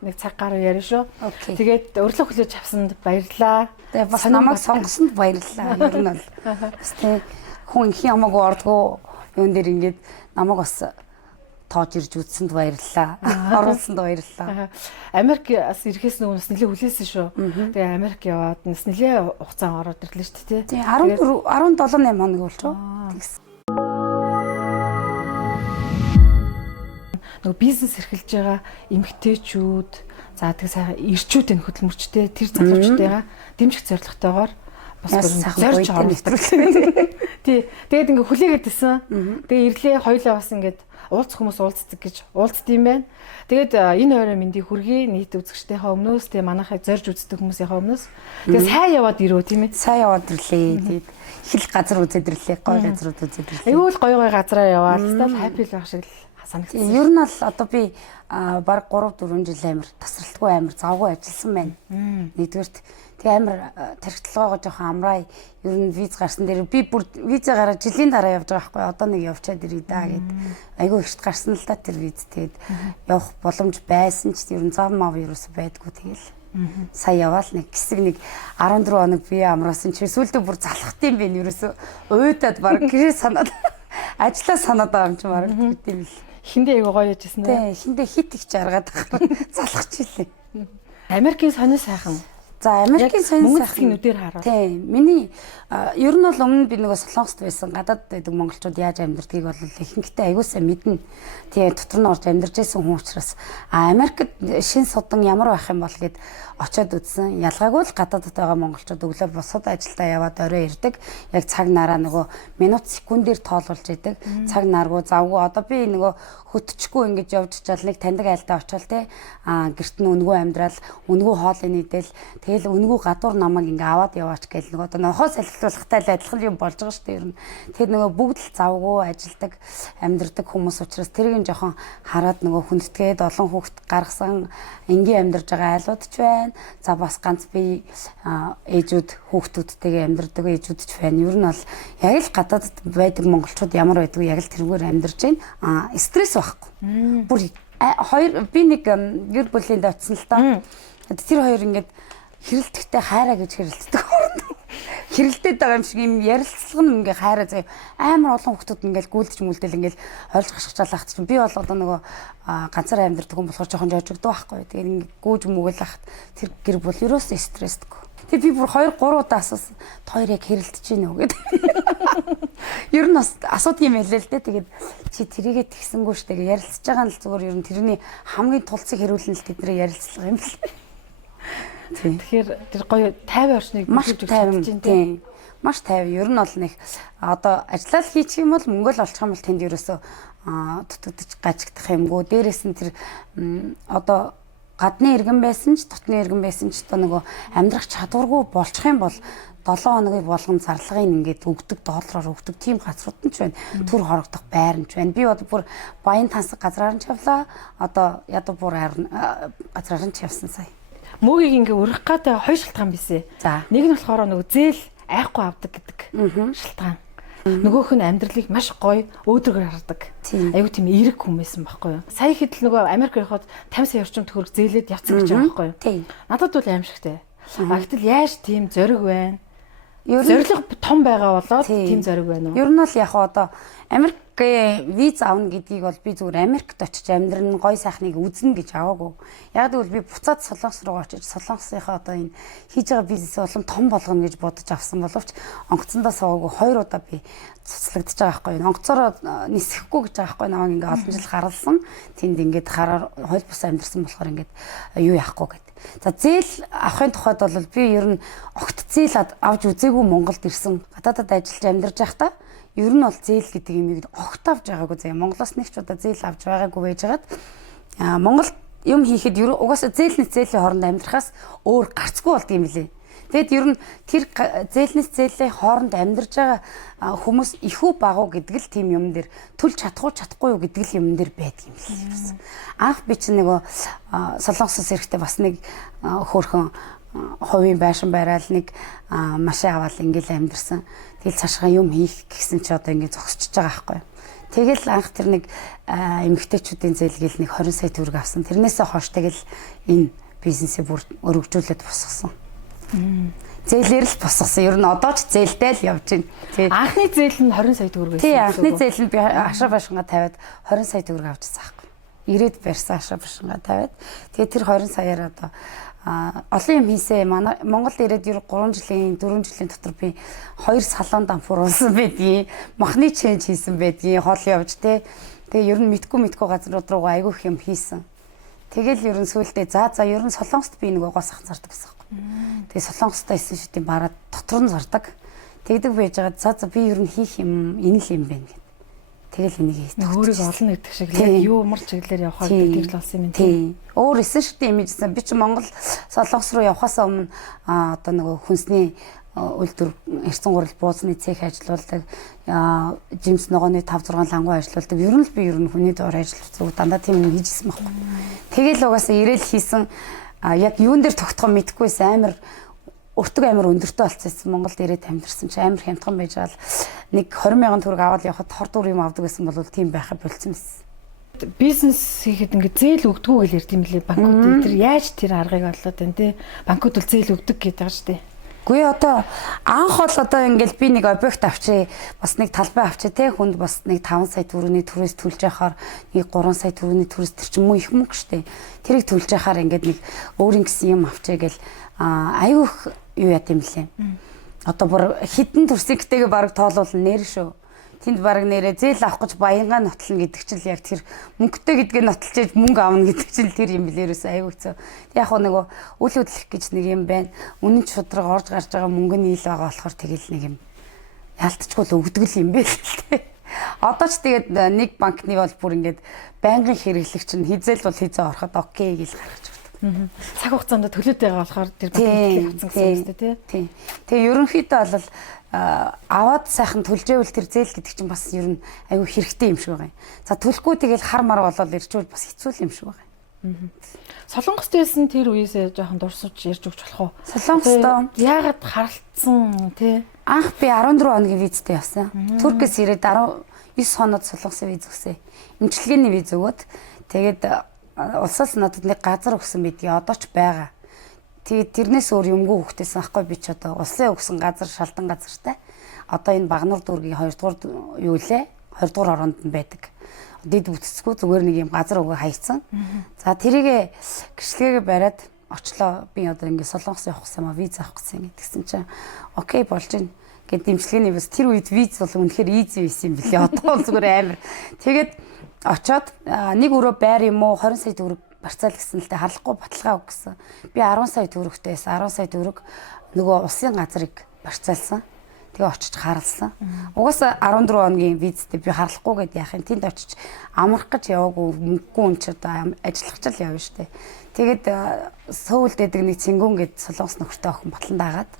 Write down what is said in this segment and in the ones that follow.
нэг цаг гаруй ярина шүү. Тэгээд урилга хүлээж авсанд баярлалаа. Тэгээд бас намайг сонгосонд баярлалаа. Ер нь бол бас тий хүн их ямаагүй ордгоо юун дээр ингээд намайг бас тоож ирж үзсэнд баярлалаа. Оруулсанд баярлалаа. Америкаас ирэхээс өмнө нэлээд хүлээсэн шүү. Тэгээ Америк яваад нэлээд хугацаа ороод ирлээ шүү дээ тий. 14 17 8 хоног болчихоо. Нөгөө бизнес эрхэлж байгаа эмэгтэйчүүд за тэг сайхан ирчүүдийн хөдөлмөрчтэй тэр залуучдаа дэмжих зорилготойгоор бас зорж оруулдаг. Тий. Тэгээд ингээ хүлээгээдсэн. Тэгээ ирлээ хоёлаа бас ингээд уулзах хүмүүс уулздаг гэж уулздсан байна. Тэгээд энэ хоёрын мэндийг хүргэе нийт үзэгчдийнхээ өмнөөс тэгээ манайхыг зорж үздэг хүмүүсийнхээ өмнөөс. Тэгээ сайн яваад ирөө тийм ээ. Сайн яваад ирлээ. Тэгээд их л газар үзээд ирлээ. Гой газрууд үзээд ирлээ. Аюул гой газараа яваад стал хаппи л байх шиг л санагдсан. Ер нь бол одоо би баг 3 4 жил амар тасралтгүй амар завгүй ажилласан байна. Нэгдүгээрт тэгээ амар тархитлагоо жоохон амраа. Ер нь виз гарсан дээр би бүр виза гараад жилийн дараа явж байгаа байхгүй. Одоо нэг явчаад ирээ да гэд. Айгүй ихт гарсан л та тэр виз. Тэгээд явах боломж байсан ч ер нь зам мав ерөөсөй байдгүй тэгэл. Сая яваал нэг хэсэг нэг 14 хоног би амраасан чи сүүлдээ бүр залхах юм бэ ерөөсөй уйдаад баг гэрээ санаад ажиллаа санаад байгаа юм чи баг гэдэм л. Хиндээ айгуу гоё яжсэн нэ. Тий, хиндээ хит их жаргаад залхаж илээ. Америкийн сонир сайхан. За Америкийн сонир сайхан нүдээр хараад. Тий, миний ер нь бол өмнө би нөгөө Солонгост байсан гадаад байдаг монголчууд яаж амьдардгийг бол ихэнхдээ аягүй сайн мэднэ. Тий, дотор нь орж амьдарч байсан хүн учраас Америкт шин судан ямар байх юм бол гэд очиод үзсэн. Ялгаагүй л гадаадд байгаа монголчууд өглөө босоод ажилдаа яваад орой ирдэг. Яг цаг нараа нөгөө минут секундээр тоолуулж идэг. Цаг наргүй завгүй. Одоо би нөгөө хөтчихгүй ингэж явж чал нэг таньдаг айлдаа очивол те гэрт нь үнгүү амьдрал, үнгүү хоолыг нийдэл тэгэл үнгүү гадуур намайг ингээ аваад яваач гэл нөгөө одоо нохоо салхилуулахтай л адилхан юм болж байгаа шүү дээ ер нь. Тэгэхээр нөгөө бүгд л завгүй ажилдаг, амьдардаг хүмүүс учраас тэрийг нь жоохон хараад нөгөө хүндэтгээд олон хүүхэд гаргасан энгийн амьдарж байгаа айлууд ч байна. За бас ганц би ээжүүд хүүхдүүдтэйгээ амьдардаг ээжүүд ч байна. Ер нь бол яг л гадаадд байдаг монголчууд ямар байдгийг яг л тэргээр амьдарч байна. Стресс байхгүй. Бүр хоёр би нэг гэр бүлийн очсон л та. Тэр хоёр ингээд хэрэлдэхтэй хайраа гэж хэрэлддэг. Хэрэлдээд байгаа юм шиг юм ярилцлага нь ингээ хайраа заяа амар олон хүмүүс ингээл гүйлдэж мүлдэл ингээл ойлж гашгачаал ахт чинь би бол одоо нөгөө ганцаараа амьдардаг хүн болохоор жоохон жожигддаг байхгүй. Тэгээд ингээ гүүж мүгэл ахт тэр гэр бүл ерөөсөө стрессдэггүй. Тэгээд би бүр 2 3 удаа асуусан. Хоёр яг хэрэлдэж гинэ үү гэдэг. Ер нь бас асуудаг юм хэлээ л дээ. Тэгээд чи тэрийгээ тэгсэнгүү штэ гэж ярилцж байгаа нь л зүгээр ер нь тэрний хамгийн тулцыг хэрүүлэн л тэдний ярилцлага юм л. Тэгэхээр тэр гоё 50 орчныг маш 50 тийм. Маш 50. Ер нь бол нэг одоо ажиллал хийчих юм бол мөнгө л олчих юм бол тэнд ерөөсөө дутагдчих гажигдах юмгүй. Дээрээс нь тэр одоо гадны иргэн байсан ч дотны иргэн байсан ч одоо нөгөө амьдрах чадваргүй болчих юм бол 7 хоногийн болгон зарлагыг ингээд өгдөг доллараар өгдөг тийм газрууд нь ч байна. Түр хорогдох байр нь ч байна. Би одоо бүр Баян тансаг газраар нь ч явлаа. Одоо ядуу бүр газраар нь ч явсан сая. Мөгийг ингээ өргөх гэдэг хоёр шалтгаан бисэ. Нэг нь болохоор нөгөө зээл айхгүй авдаг гэдэг шалтгаан. Нөгөөх нь амьдралыг маш гоё өөдрөөр хардаг. Аюу тийм эерэг хүмүүссэн байхгүй юу. Сая хэд л нөгөө Америк явахад 50 сая орчим төгрөг зээлээд явцсан гэж байгаа байхгүй юу. Надад бол аимшигтэй. Гэтэл яаж тийм зориг байна? Зориг том байгаа болоод тийм зориг байна уу? Ер нь бол яг одоо Америкийн виз авна гэдгийг бол би зүгээр Америкт очиж амьдрын гой сайхныг үзнэ гэж аваагүй. Яг тэгвэл би буцаад Солонгос руу очиж Солонгосынхаа одоо энэ хийж байгаа бизнесээ улам том болгоно гэж бодож авсан боловч онгоцондоо суугаагүй 2 удаа би цуцлагдчих байгаа байхгүй. Онгоцороо нисэхгүй гэж байгаа байхгүй. Намайг ингээ олон жил гаргалсан. Тэнд ингээд хараар хол бус амьдрсан болохоор ингээд юу яахгүй гэдэг. За зээл авахын тухайд бол би ер нь огт зээл авч үзээгүй Монголд ирсэн. Гадаадад ажиллаж амьдарч байхдаа ер нь бол зээл гэдэг юмыг огт авч байгаагүй заяа. Монголоос нэг ч удаа зээл авч байгаагүй байжгаад Монголд юм хийхэд угаасаа зээлний зээлийн хооронд амьдрахаас өөр гарцгүй болд юм лээ. Тэгэд ер нь тэр зээлнээс зээлийн хооронд амьдарч байгаа хүмүүс ихүү багуу гэдэг л тийм юм дээр төлж чадахгүй юу гэдэг л юм дээр байдаг юм лээ. Анх би чинь нөгөө Солонгосоос ирэхдээ бас нэг хөөрхөн хувийн байшин бараал нэг машин аваад ингээл амьдэрсэн. Тэгэл цаашгаа юм хийх гэсэн чи одоо ингээд зогсчихж байгаа байхгүй. Тэгэл анх тэр нэг эмэгтэйчүүдийн зээлгээл нэг 20 сая төгрөг авсан. Тэрнээсээ хойш тэгэл энэ бизнесээ бүр өргөжүүлээд босгосон. Зээлээр л босгосон. Ер нь одоо ч зээлтэй л явж байна. Анхны зээл нь 20 сая төгрөг байсан. Тий, анхны зээл нь би ашаа башингаа тавиад 20 сая төгрөг авчихсан байхгүй. Ирээд барьсан ашаа башингаа тавиад. Тэгээ тэр 20 саяар одоо олон юм хийсэн. Манай Монголд ирээд 3 жилийн 4 жилийн дотор би 2 салон дампуур уулсан байдгийг, махны ченж хийсэн байдгийг, хол явж те. Тэгээ ер нь мэдгүй газрууд руугаа айгүй их юм хийсэн. Тэгэл ер нь сүүлдээ ер нь Солонгост би нэг гоо сах зардаг гэсэн юм. Тэгээ Солонгостой исэн шүтийн бараад дотор нь зардаг. Тэгдэг байж байгаа би ер нь хийх юм энэ л юм байна гэдэг. Тэгэл энийг хийх. Өөрийгөө олно гэдэг шиг яг юу ямар чиглэлээр явахаар тэр л болсон юм тийм. Өөр эсэн шүтийн имижсэн. Би ч Монгол Солонгос руу явахаасаа өмнө одоо нөгөө хүнсний үйлдвэр эрцэн гурал буузны цех ажиллаулдаг, жимс ногооны 5-6 лангуу ажиллаулдаг. Ер нь би хүний доор ажиллаж дандаа тийм юм хийжсэн байхгүй. Тэгэл угаасаа ирээл хийсэн яг юун дээр тогтхоо мэдхгүйс амар өндөртөө болчихсон. Монголд ирээд амьдэрсэн чи амар хямдхан байж гал нэг 20,000 төгрөг аваад явхад хор дуур юм авдаг гэсэн бол тийм байхаа болцсон байсан. Бизнес хийхэд ингээд зээл өгдөггүй гэж ярьд юм лээ банкуд. Тэр яаж тэр аргыг олоод байна те? Банкуд бол зээл өгдөг гэдэг байгаа шүү дээ. Үгүй одоо анх бол одоо ингээл би нэг объект авчи бас нэг талбай авчи те хүнд бас нэг 5 сая төгрөгийн төрөөс төлж яхаар нэг 3 сая төгрөгийн төрөөс тэр чинь муу их мөнгө штэ. Тэрийг төлж яхаар ингээд нэг өөрийн гэсэн юм авчи гэл аюух юу яа гэм лээ. Одоо бүр хідэн төрсөгтэйгээ баг тоолвол нэр шүү. Тэнд баг нэрээ зээл авах гэж баянгаа нотлно гэдэг чинь яг тэр мөнгөтэй гэдгээ нотолж мөнгө авна гэдэг чинь тэр юм билээрээс аюу хэцүү. Яг хөө нөгөө үл хөдлөх гэж нэг юм байна. Үнэн шудраг орж гарч байгаа мөнгөний ил байгаа болохоор тэгэл нэг юм ялтчгүй л өгдөг юм бэ л тээ. Одоо ч тэгээд нэг банкны бол бүр ингээд байнгын хэрэглэгч нь хизээл бол хизээ ороход окей гэж гаргаж өгдөг. Цаг хугацаанд төлөөтэй байгаа болохоор тэр банкны авсан гэсэн үг тийм. Тийм. Тэгээ ерөнхийдөө бол аваад сайхан төлжээвэл тэр зээл гэдэг чинь бас ер нь аюу хэрэгтэй юм шиг байгаа юм. За төлөхгүй тэгэл хар мар болоод ирчвэл бас хэцүү юм шиг байгаа юм. Солонгост байсан тэр үеэсээ жоохон дурсууж ярьж өгч болох уу? Солонгостой яагаад харалтсан тий? Анх би 14 хоногийн визтэй явсан. Туркээс ирээд 19 хоноод Солонгосын виз өгсөн. Имчилгээний виз өгөөд тэгээд улсаас надад нэг газар өгсөн бидгийг одоо ч байгаа. Тэгээд тэрнээс өөр юмгүй хөхтэйсэн ахгүй би ч одоо улсын өгсөн газар шалдан газартай. Одоо энэ Багнуур дүүргийн 2 дугаар юу лээ? 20 дугаар ороонд нь байдаг. Дэд бүтцгүй зүгээр нэг юм газар өгөө хайцсан. За тэрийгэ гэрчлэгээ бариад очлоо. Би одоо ингэ Солонгос явах гэсэн юм а виз авах гэсэн гэдгсэн чинь окей болж байна. Гэт дэмжлэгээний бас тэр үед виз бол үнэхээр easy байсан юм билээ. Одоо бол зүгээр амар. Тэгээд очоод нэг өрөө байр юм уу 20 сая төгрөг барьцаал гэсэн л дээ харлахгүй баталгаа өг гэсэн. Би 10 сая төгрөгтэйс 10 сая төгрөг нөгөө улсын газрыг барьцаалсан. Тэгээ очиж харалсан. Угаасаа 14 хоногийн визтэй би харлахгүй гэдээ яах юм. Тэнд очиж амрах гэж яваагүй мөнгөгүй юм чи одоо ажиллах ч л явна штэ. Тэгээд Сөүлд дэдэг нэг Цингүүн гэд Солонгос нөхөртэй охин батлан дагаад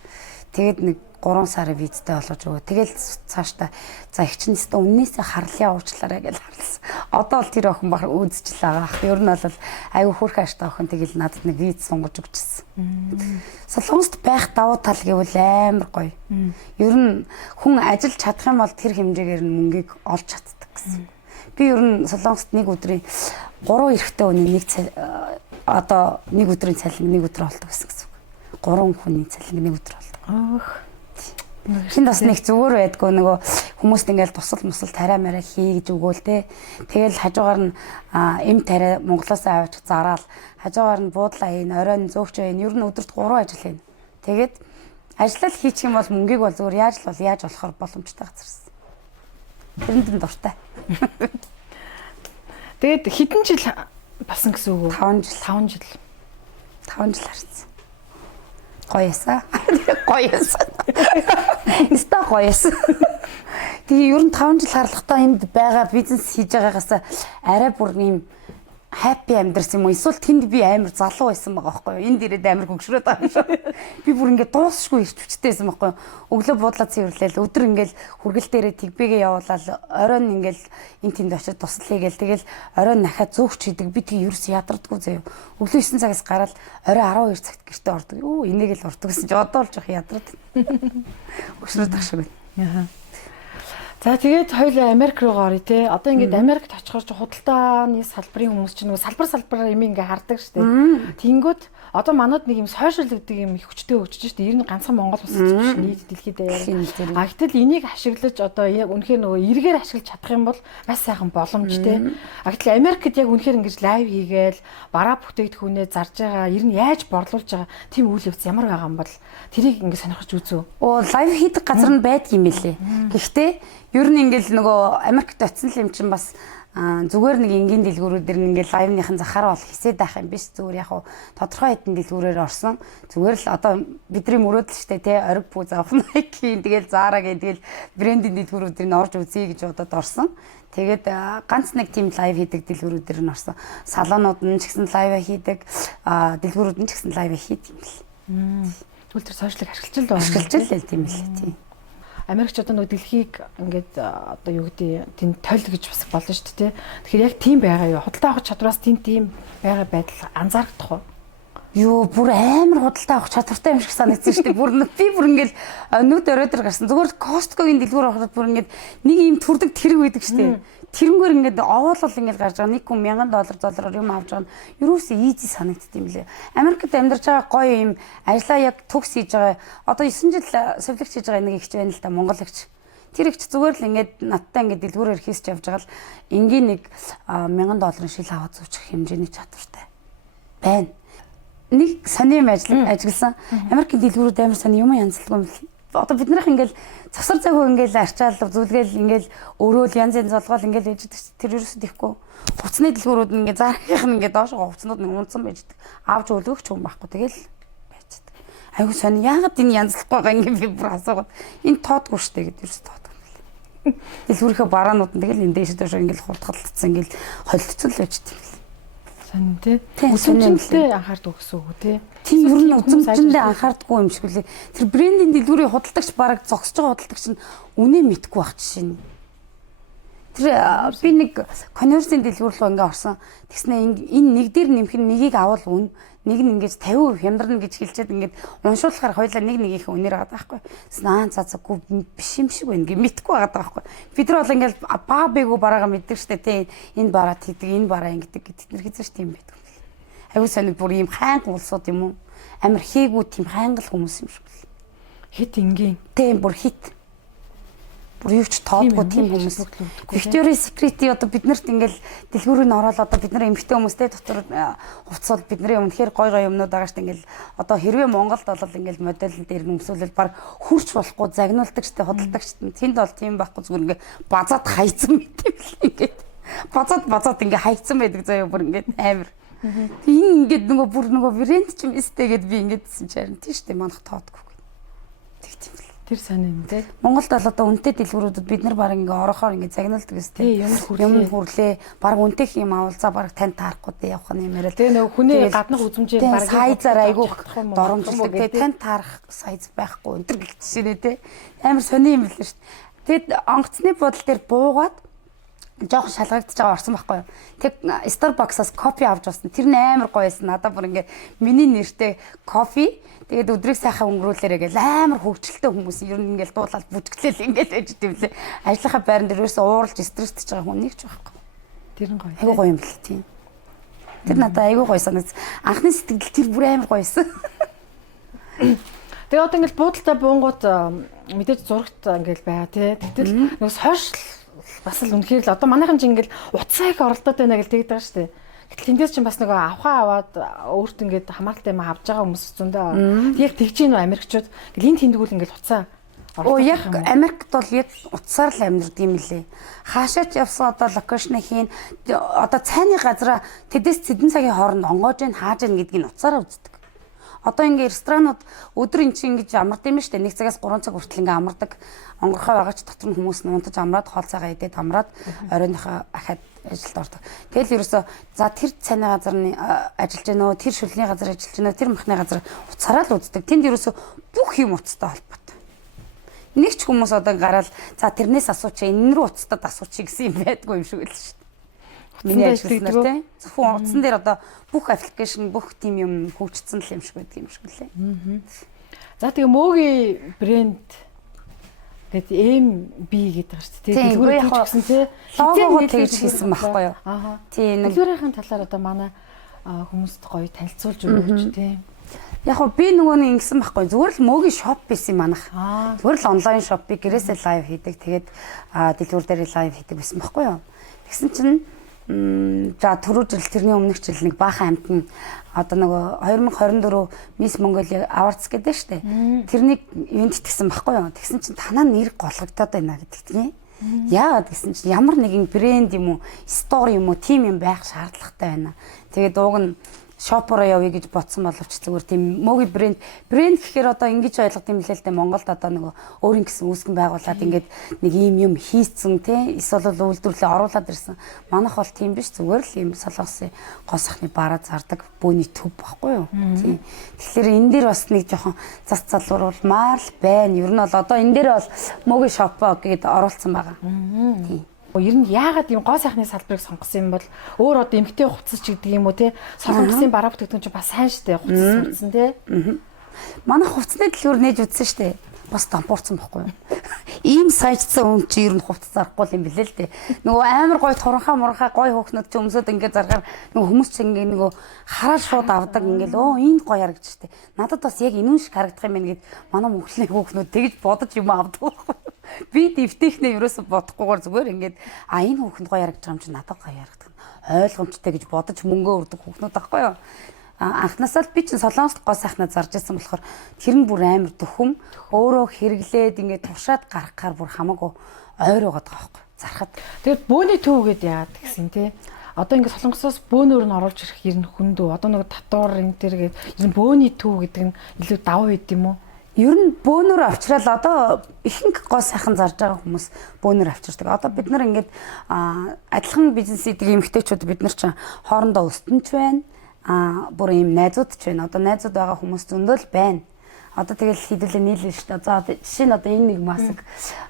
тэгээд нэг 3 сарын визтэй болгож өгөө. Тэгэл цаашдаа за их чинь өстө өмнөөсөө харлаа уучлаарай гэж харлсан. Одоо бол тэр охин баг үзчихлээ байгаа. Ер нь бол аюу хөөрхөн аштай охин тэгэл надад нэг виз сунгаж өгчихсэн. Солонгост байх давуу тал гэвэл амар гоё. Ер нь хүн ажиллаж чадах юм бол тэр хэмжээгээр нь мөнгийг олж чаддаг гэсэн. Би ер нь Солонгост нэг өдрийн 3 эрэгтэй хүний одоо нэг өдрийн цалин нэг өдөр олдог гэсэн. 3 хүний цалин нэг өдөр олдог. Тэнд бас нэг зүгээр байдгүй нөгөө хүмүүст ингээл тусал мусал тариа мараа хий гэж өгөөл те. Тэгэл хажуугаар нь эм тариа Монголоос аваач зараал хажуугаар нь буудлаа хийн оройн зөөгч хийн ер нь өдөрт 3 ажил хийн. Тэгээд ажиллал хийчих юм бол мөнгийг бол зүгээр яаж болохоор боломжтой газарсан. Тэрэнд нь дуртай. Тэгээд хэдэн жил болсон гэсэн үг үү? 5 жил харсан. Гоёсаа. Нэстэ гоёс. Тэгээ ер нь 5 жил харлахтаа энд байгаа бизнес хийж байгаагаас арай бүр юм happy амьдрсан юм уу? Эсвэл тэнд би амар залуу байсан байгаа байхгүй юу? Энд ирээд амар хөгшрөөд байгаа юм шүү. Би бүр ингээд дуусшгүй ирч хүчтэйсэн байхгүй юу? Өглөө буудлаа цэвэрлээл өдөр ингээд хүргэл дээрээ тэгбэгээ явуулаад оройн ингээд энэ тэнд очиж тусал хийгээл тэгэл оройн нахаа зөөгч хийдэг би тэг ерөөс ядардггүй заяа. Өглөө 9 цагаас гараад орой 12 цагт гэртээ ордог. Юу энийг л ордог гэсэн чи одоо л жоох ядраад. Хөгшрөөд тах шиг байна. За тэгээд хоёул Америк руу орё те. Одоо ингээд Америкт очихоор ч худалдааны салбарын хүмүүс чинь нөгөө салбар юм ингээ хардаг штэ. Тэнгүүд одоо манад нэг юм сошиал гэдэг юм их хүчтэй хөгжиж штэ. Ер нь ганцхан Монгол улсад биш нийт дэлхийд даяар. А гэтэл энийг ашиглаж одоо яг үнэхээр нөгөө эргээр ашиглаж чадах юм бол маш сайхан боломжтой. А гэтэл Америкт яг үнэхээр ингэж лайв хийгээл бараа бүтээгдэхүүнээ зарж байгаа ер нь яаж борлуулж байгаа тийм үйл явц ямар байгаа юм бол тэрийг ингэ сонирхож үзв. Лайв хийдэг газар нь байдаг юм билээ. Гэхдээ ер нь ингээл нөгөө Америкт очсон юм чинь бас зүгээр нэг энгийн дэлгүүрүүдээр ингээл лайвныхын захаар бол хисээд байх юм биш. Зүгээр яг тодорхой хэдэн дэлгүүрээр орсон. Зүгээр л одоо бидний мөрөөдөл штэ тий ориг пүү завах Nike тэгэл Zara гэдэг тэгэл брендинг дэлгүүрүүдээр нь орж үзье гэж бодоод орсон. Тэгээд ганц нэг тийм лайв хийдэг дэлгүүрүүдээр нь орсон. Салонууд нь ч гэсэн лайв хийдэг, дэлгүүрүүд нь ч гэсэн лайв хийдэг юм бэл. Тэгвэл тэр сошиалыг ашиглаж л байна. Ашиглаж л тийм билээ тий. Америкч одоо нөгөө дэлхийг ингээд одоо юу гэдэг тийм тойл гэж бас болно шүү дээ. Тэгэхээр яг тийм байгаа юу? Худалдаа авах чадвараас тийм байгаа байдал анзаарагдах уу? Юу бүр амар худалдаа авах чадвартай юм шиг санагдсан шүү дээ. Би бүр ингээд нүд өрөөдөр гарсан. Зүгээр Costco-гийн дэлгүүр авахад бүр ингээд нэг юм төрдөг тэрэг байдаг шүү дээ. Тэрнгээр ингээд овоолол ингээд гарч байгаа. Нэг хүн $1000 юм авч байгаа нь ерөөсөө easy санагдд юм лээ. Америкт амьдарч байгаа гоё юм ажлаа яг төгс хийж байгаа. Одоо 9 жил сувлагч хийж байгаа нэг ихч байна л да Монгол ихч. Тэр ихч зүгээр л ингээд надтай ингээд дэлгүүрээр хийсч явж байгаа л энгийн нэг $1000 шил аваад зүүчих хэмжээний чадвартай байна. Нэг сони юм ажилласан. Америкийн дэлгүүрүүд амар сони юм янзлгүй юм. Одоо биднийх ингээл завсар цагуу ингээл арчаал зүлгээл ингээл өөрөө л янз янз болгоол ингээл ээждэг. Тэр ерөөсөө тийхгүй. Хувцсны дэлгүүрүүд нь ингээ зарахийнх нь ингээ доошоо хувцснууд нь унтсан байждаг. Аавч өлгөх ч юм байхгүй. Тэгэл байждаг. Айгу сони яагаад энэ янзлахгүй байгаа ингээ би бүр асуугаад энэ тоодгүй штэ гэд ерөөсөө тоодгүй юм. Дэлгүүрийнхээ бараанууд нь тэгэл энэ дээш доошоо ингээл хурдгалцсан ингээл холилцсон л байждаг. Сонь тий. Үзмжиндээ анхаардаг гэсэн үг тий. Тийм ер нь үзмжиндээ анхаардаггүй юм шиг үлээ. Тэр брендинг дэлгүүрийн худалдагч бараг зогсож байгаа худалдагч нь үнэ мэдгүй байх жишээ нь. Тэр би нэг конверсийн дэлгүүр рүү ингээ орсон. Тэгснэ энэ нэг дээр нэмэх нь нэгийг авал үн, нэг нь ингэж 50% хямдарна гэж хэлчихэд ингээд уншуулахаар хоёлаа нэг нэгийнхээ үнээр байгаа байхгүй. Цаацаагүй биш юм шиг байна гэ мэдгүй байгаа байхгүй. Бид нар бол ингээд баа бэгүү бараагаа мэддэг штэ тий. Энэ бараа тэгдэг, энэ бараа ингэдэг гэдэг тэр хэзээ ч тийм байдаг. Аюу сони бүр ийм хайнгал улсууд юм уу? Амар хийгүү тийм хайнгал хүмүүс юм шиг л. Хит энгийн. Тийм бүр хит. Бүр юу ч тоодгүй тийм хүмүүс. Victoria's Secret одоо биднэрт ингээл дэлгүүрөөр нь ороод одоо бид нар эмэгтэй хүмүүстэй дотор хувцсууд бидний өмнөхөр гой гой юмнууд байгаа штэ ингээл одоо хэрвээ Монголд бол ингээл модель дээр өмсүүлэл баг хурч болохгүй загнуулдаг штэ худалдагч тэнд бол тийм байхгүй зүгээр ингээ базаад хайцсан мэт юм л ингээд базаад ингээ хайцсан байдаг заяа бүр ингээд амар. Тийм ингээд нөгөө бүр нөгөө брэнд ч юм эстэй гэд би ингээдсэн чинь тийм штэ манах тоодгүй. Тэгтим л. Тэр сонин тий. Монголд бол одоо үнэтэй дэлгүүрүүдэд бид нар баг ингээ орохоор ингээ загнуулдаг гэсэн тий. Юм хүрлээ. Баг үнэтэй юм авалцаа баг тань таарахгүй дээ явах нь юмэрэл. Тэгээ нөгөө хүний гаднах үзмжээр баг сайзаар айгуух доромжлог тий. Тань таарах сайз байхгүй өнтер гэлжшээ тий. Амар сони юм билээ шүү дээ. Тэгэд онгоцны бодол дээр буугаад жоохон шалгагдчихж байгаа орсон байхгүй юу. Тэг Starbucks-аас кофе авч авсан. Тэр нь амар гоё байсан. Надад бүр ингээ миний нэртэй кофе. Тэгээд өдрийг сайхан өнгөрүүлээрэ гэл амар хөвгчлөлтэй хүмүүс ер нь ингээл дуулаад бүжгэлэл ингээл байж дивлээ. Ажлынхаа байран дээр ерөөсөө ууралж стресстэй байгаа хүн нэг ч байхгүй. Тэр нь гоё. Айгуу гоё юм бэл тийм. Тэр надад айгуу гоё санагд. Анхны сэтгэл тэр бүр амар гоёсэн. Тэгээ одоо ингээл буудалтай буунгууд мэдээж зурагт ингээл байгаа тий. Гэтэл нөгөө сошиал бас л үнэхээр л одоо манайхан чинь ингээл утсаа их оролдоод байна гэл тэгдэг байгаа шүү дээ. Гэтэл тэндээс чинь бас нөгөө авхаа аваад өөрт ингээд хамааралтай юм авж байгаа хүмүүс зөндөө. Яг тэгж гин үү Америкчууд. Гэл энэ тэндгүүл ингээл утсаа. Яг Америкт бол яг утсаар л амьдардаг юм лээ. Хаашаач явсан одоо локейшн хийн одоо цайны газараа тэдэс цэдэн цагийн хооронд онгоож ийн хааж ийн гэдгийг утсаараа үздэг. Одоо ингээ ресторанууд өдөр ин чинь ингэж амардаг юм шүү дээ. 1 цагаас 3 цаг хүртэл ингээ амардаг. Онгорхой байгаач дотор нь хүмүүс нь унтаж амраад хоол цагаа идээд амраад оройнхоо ахаад ажилд ордог. Тэгэл ерөөсөө за тэр цайны газар нь ажиллаж гэнэ үү, тэр шүлний газар ажиллаж гэнэ үү, тэр махны газар утсаараа л үздэг. Тэнд ерөөсөө бүх юм утастай холбоотой. Нэг ч хүмүүс одоо гараад за тэрнээс асууч энэ рүү утастад асууч гэсэн юм байдгүй юм шиг л шүү дээ. Миний ажилласнаар тийм зөвхөн утсан дээр одоо бүх аппликейшн бүх тим юм хөгжсөн л юм шиг байдаг юм шиг лээ. За тэгээ мөөгийн брэнд Гэт MB гэдэг шүү дээ. Тийм, Дэлгүүрийн гэсэн тий. Логогоо тэгж хийсэн байхгүй юу? Тийм. Дэлгүүрийн талаар одоо манай хүмүүст гоё танилцуулж өгөөч тий. Яг хөө би нөгөө нэг ингэсэн байхгүй зүгээр л мөгийн шоп байсан манах. Зүгээр л онлайн шоп би гэрээсээ лайв хийдэг. Тэгээд дэлгүүр дээр лайв хийдэг байсан байхгүй юу. Тэгсэн чинь за түрүү жил тэрний өмнөх жил нэг баахан амт нь одоо нөгөө 2024 Miss Mongolia Awards гэдэг штэ. Тэрнийг ивент итгэсэн байхгүй юу. Тэгсэн чинь танаа нэр голгогдоод байна гэдэг тийм. Яагаад гэсэн чинь ямар нэгэн брэнд юм уу, стори юм уу, тим юм байх шаардлагатай байна. Тэгээд ууг нь шопороо явъя гэж ботсон боловч зүгээр тийм мөгийн брэнд гэхээр одоо ингэж ойлгох юм лээ л дээ Монголд одоо нөгөө өөрийн гэсэн үүсгэн байгуулад ингээд нэг юм хийцэн тий эсвэл үйлдвэрлэлээ оруулаад ирсэн. Манайх бол тийм биш зүгээр л юм солонгосын гоо сахны бараа зардаг бөөний төв байхгүй юу тий. Тэгэхээр энэ дээр бас нэг жоохон зас залруулмаар л байна. Ер нь бол одоо энэ дээр бол мөгийн шопоо гэдээ оруулсан байгаа. Тий. Ер нь яагаад ийм гоо сайхны салбарыг сонгосон юм бол өөр одоо эмгтэй хувцас ч гэдэг юм уу те солонгосын бараа бүтээгдэхүүн чинь бас сайн штэ хувцас утсан те. Манай хувцсны дэлгүүр нээж үзсэн штэ. Бас дампуурсан байхгүй юу? Ийм сайжсан хүн чи ер нь хувцас зарахгүй юм билээ л дээ. Нөгөө амар гой туранхаа гой хөөхнөд чи өмсөд ингээд заргаар нөгөө хүмүүс чи ингээд нөгөө хараад шууд авдаг ингээд энэ гой харагдаж штэ. Надад бас яг энэ шиг харагдах юм байна гэд манай мөнхлийн хөөхнөд тэгж бодож юм авдаг байхгүй юу? Би дэвтэхнээ ерөөсө бодохгүйгээр зүгээр ингээд энэ хүүхэнд гоё харагдаж байгаа юм чи надад гоё харагдах нь ойлгомжтой гэж бодож мөнгөө өрдөг хүүхнүүд байхгүй юу? Анхнаасаа л би чинь солонгост гоо сайхнаа зарж байсан болохоор тэр нь бүр амар дөхөм өөрөө хэрэглээд ингээд туршаад гаргахаар бүр хамаагүй ойр байгаад байгаа байхгүй зархад. Тэгээд бөөний төв гэдээ яагаад гэсэн тий. Одоо ингээд солонгосоос бөөнөөр нь оруулж ирэх ер нь хүндөө одоо нэг татвар энэ төр гээд ер нь бөөний төв гэдэг нь илүү даваа байд юм уу? Ер нь бөөнөр авчраад одоо ихэнх гоо сайхан зарж байгаа хүмүүс бөөнөр авчирдаг. Одоо бид нар ингээд адилхан бизнес хийдэг эмэгтэйчүүд бид нар чинь хоорондоо өстөнч байна. Бүр юм найзууд ч байна. Одоо найзууд байгаа хүмүүс зөндөө л байна. Одоо тэгэл хэдүүлээ нийлэн шүү дээ. За жишээ нь одоо энэ нэг маск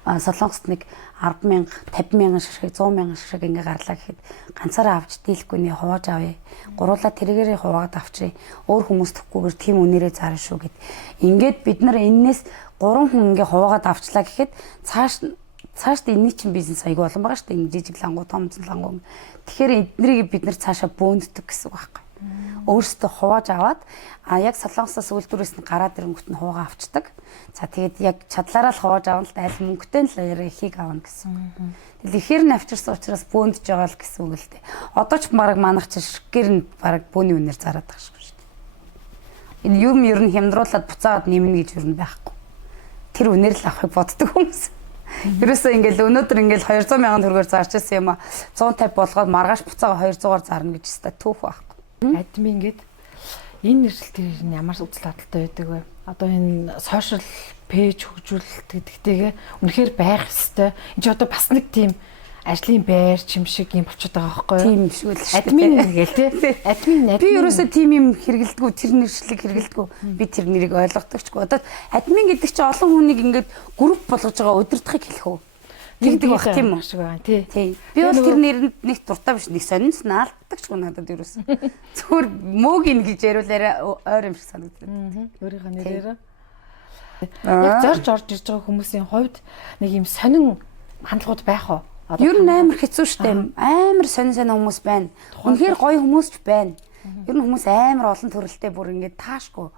солонгост нэг 10,000, 50,000 ширхэг, 100,000 ширхэг ингээ гарлаа гэхэд ганцаараа авч дийлэхгүй нэ хувааж авъя. Гуруула тэрэгээрээ хуваагаад авчиръя. Өөр хүмүүс төгөхгүйгээр тийм үнээрээ зарна шүү гэд. Ингээд бид нар энээс 3 хүн ингээ хуваагаад авчлаа гэхэд цаашд энэний чинь бизнес аягүй олон байгаа шүү дээ. Энэ жижиг лангуу, том лангуу. Тэгэхээр эднэрийг бид нар цаашаа бөөнддөг гэсэн үг байхгүй. Өөрсдөө хувааж аваад яг солонгосоос үйлдвэрээс нь гараад ирэнгүүт нь хуугаа авчдаг. За тэгээд яг чадлаараа л хувааж авна л аль мөнгөтэй л ихийг авна гэсэн. Тэгэл ихээр нь авчирсан учраас бөөндж байгаа л гэсэн үг л дээ. Одоо ч баг манах чинь ширхгээр нь баг бөөний үнээр зараад байгаа шүү дээ. Энэ юм ер нь хямдруулаад буцаагаад нэмнэ гэж ер нь байхгүй. Тэр үнээр л авахыг боддог хүмүүс. Ерөөсөө ингээл өнөөдөр ингээл 200,000 төгрөгөөр зарч ирсэн юм а 150 болгоод маргааш буцаага 200-аар зарна гэж хэвээр түүх байхгүй. Админ гээд энэ нэршилтээр ямар үзэл бодолтой байдаг вэ? Одоо энэ сошиал пэйж хөгжүүлэлт гэдэгтэйгээ үнэхээр байх ёстой. Энд чи одоо бас нэг тийм ажлын байр чим шиг юм болчиход байгаа байхгүй юу? Тийм шүү дээ. Админ гээл тий. Админ. Би ерөөсөө тийм юм хэрэгэлдэггүй, тэр нэршлиг хэрэгэлдэггүй. Би тэр нэрийг ойлгодогчгүй. Одоо админ гэдэг чинь олон хүнийг ингээд групп болгож байгаа удирдахыг хэлэх үү? Тэгдэг байх тийм үү? Тий. Би бол тэр нэрэнд нэг дуртай биш, нэг сонинс наалддагчгүй надад ерөөсөө. Зүгээр мөөгийн гэж яриулаарай ойр юм шиг санагддаг. Өөрийнхөө нэрээр. Яг зорж орж ирж байгаа хүмүүсийн хувьд нэг юм сонин хандлагууд байх уу? Ер нь амар хэцүү шттэ. Амар сонин хүмүүс байна. Үнэхээр гоё хүмүүс ч байна. Ер нь хүмүүс амар олон төрөлтэй бүр ингээд таашгүй.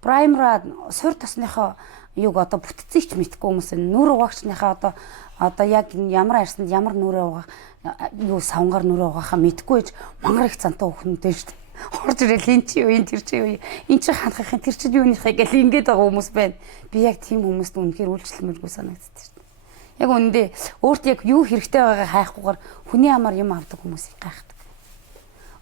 Праймраа сур тосныхоо юуг одоо бүтцийг ч мэдхгүй хүмүүс нүр угаагчныхаа одоо яг ямар арьсанд ямар нүрээ угаах юу савнгаар нүрээ угаахаа мэдгүй гэж мангар их цантай хөхнөдөө шүү дээ. Орж ирэл эн чи юу энэ тэр чи юу энэ чи ханахын тэр чи юуныхаа гэл ингээд байгаа хүмүүс байна. Би яг тийм хүмүүст үнэхээр үйлчлэмэргүй санагддаг шүү дээ. Яг үнэндээ өөрт яг юу хэрэгтэй байгааг хайхгүйгээр хүний амаар юм авдаг хүмүүсийг гайхдаг.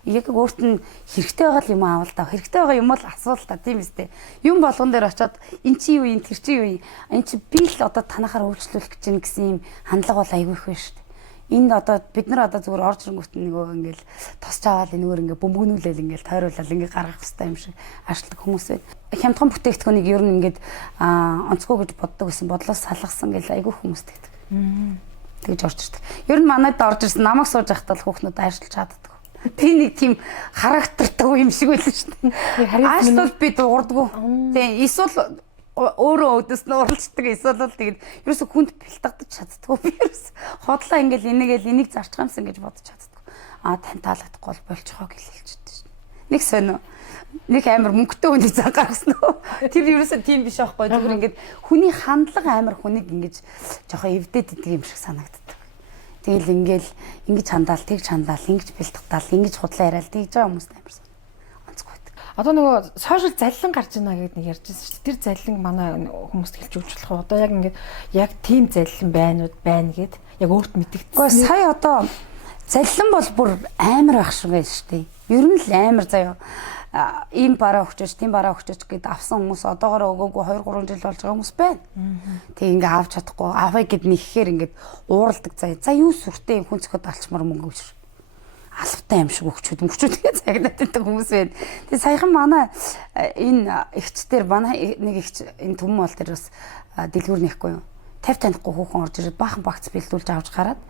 Яг өөрт нь хэрэгтэй байгаа юм аавал та хэрэгтэй байгаа юм бол асуул та тийм үстэй. Юм болгон дээр очиод эн чи юу энэ тэр чи юу энэ чи би л одоо танахаар үйлчлүүлэх гэж байна гэсэн юм хандлага бол айгүй их байна шүү дээ. Энд одоо бид нар одоо зүгээр орж ирэнгүүт нөгөө ингээл тосч аваад энэгээр ингээ бөмбөгнүүлэл ингээл тойруулаад ингээ гаргах хэрэгтэй юм шиг ашигладаг хүмүүс байна. Хямдхан бүтээгдэхүүнийг ер нь ингээд онцгой гэж боддог гэсэн бодлоос салгасан гэл айгүй хүмүүс тэгдэг. Тэгж орж ирдэг. Ер нь манайд орж ирсэн намайг сууж ахтал хүүхнүүд ажиллаж чаддаг. Би нэг тийм характертай юм шиг байлаа шүү дээ. Аашлал би дуурдаггүй. Тийм эсвэл өөрөө өдөөс нь уралцдаг эсвэл бол тэгээд ерөөсө хүнд бэлтгэж чаддгүй би ерөөсө хотлоо ингээл энийг зарчгаамсан гэж бодож чаддгүй. Тань таалагдахгүй бол болчихоо гэж хэлчихсэн шин. Нэг сонио. Нэг амар мөнгөтэй үний зан гаргасан уу. Тэр ерөөсө тийм биш аахгүй. Зүгээр ингээд хүний хандлага амар хүнийг ингэж жоохон эвдээд идэг юм шиг санагддаг. Тэгэл ингээл ингэж хандаал, тэгж хандаал, ингэж бэлтгэл, ингэж худлаа яриад тэгж байгаа хүмүүст амар онцгүй байдаг. Одоо нөгөө сошиал заллин гарч ийна гэдэг нэг ярьжсэн шүү дээ. Тэр заллин манай хүмүүст хэлж өгч болох. Одоо яг ингээд яг тийм заллин байна гэд яг өөрт мэдэгдсэн. Гэхдээ сая одоо заллин бол бүр амар байх шиг байж штэ. Ер нь л амар заяа. Ийм бараа өгчөөч, тийм бараа өгчөөч гэд авсан хүмүүс одоогоор өгөөгүй 2-3 жил болж байгаа хүмүүс байна. Тэг ингээ авч чадахгүй, авъя гэд нэххээр ингээд ууралдаг заяа. За юу сүртэй хүн цоход алчмар мөнгө өгч. Алфтай юм шиг өгчүүд тэгээ цагнаад байдаг хүмүүс байна. Тэг саяхан манай энэ эгчтэр манай нэг эгч энэ түмэн бол тэр бас дэлгүүр нэхгүй юу. 50 танихгүй хүүхэн орж ирээд баахан багц бэлдүүлж авч гараад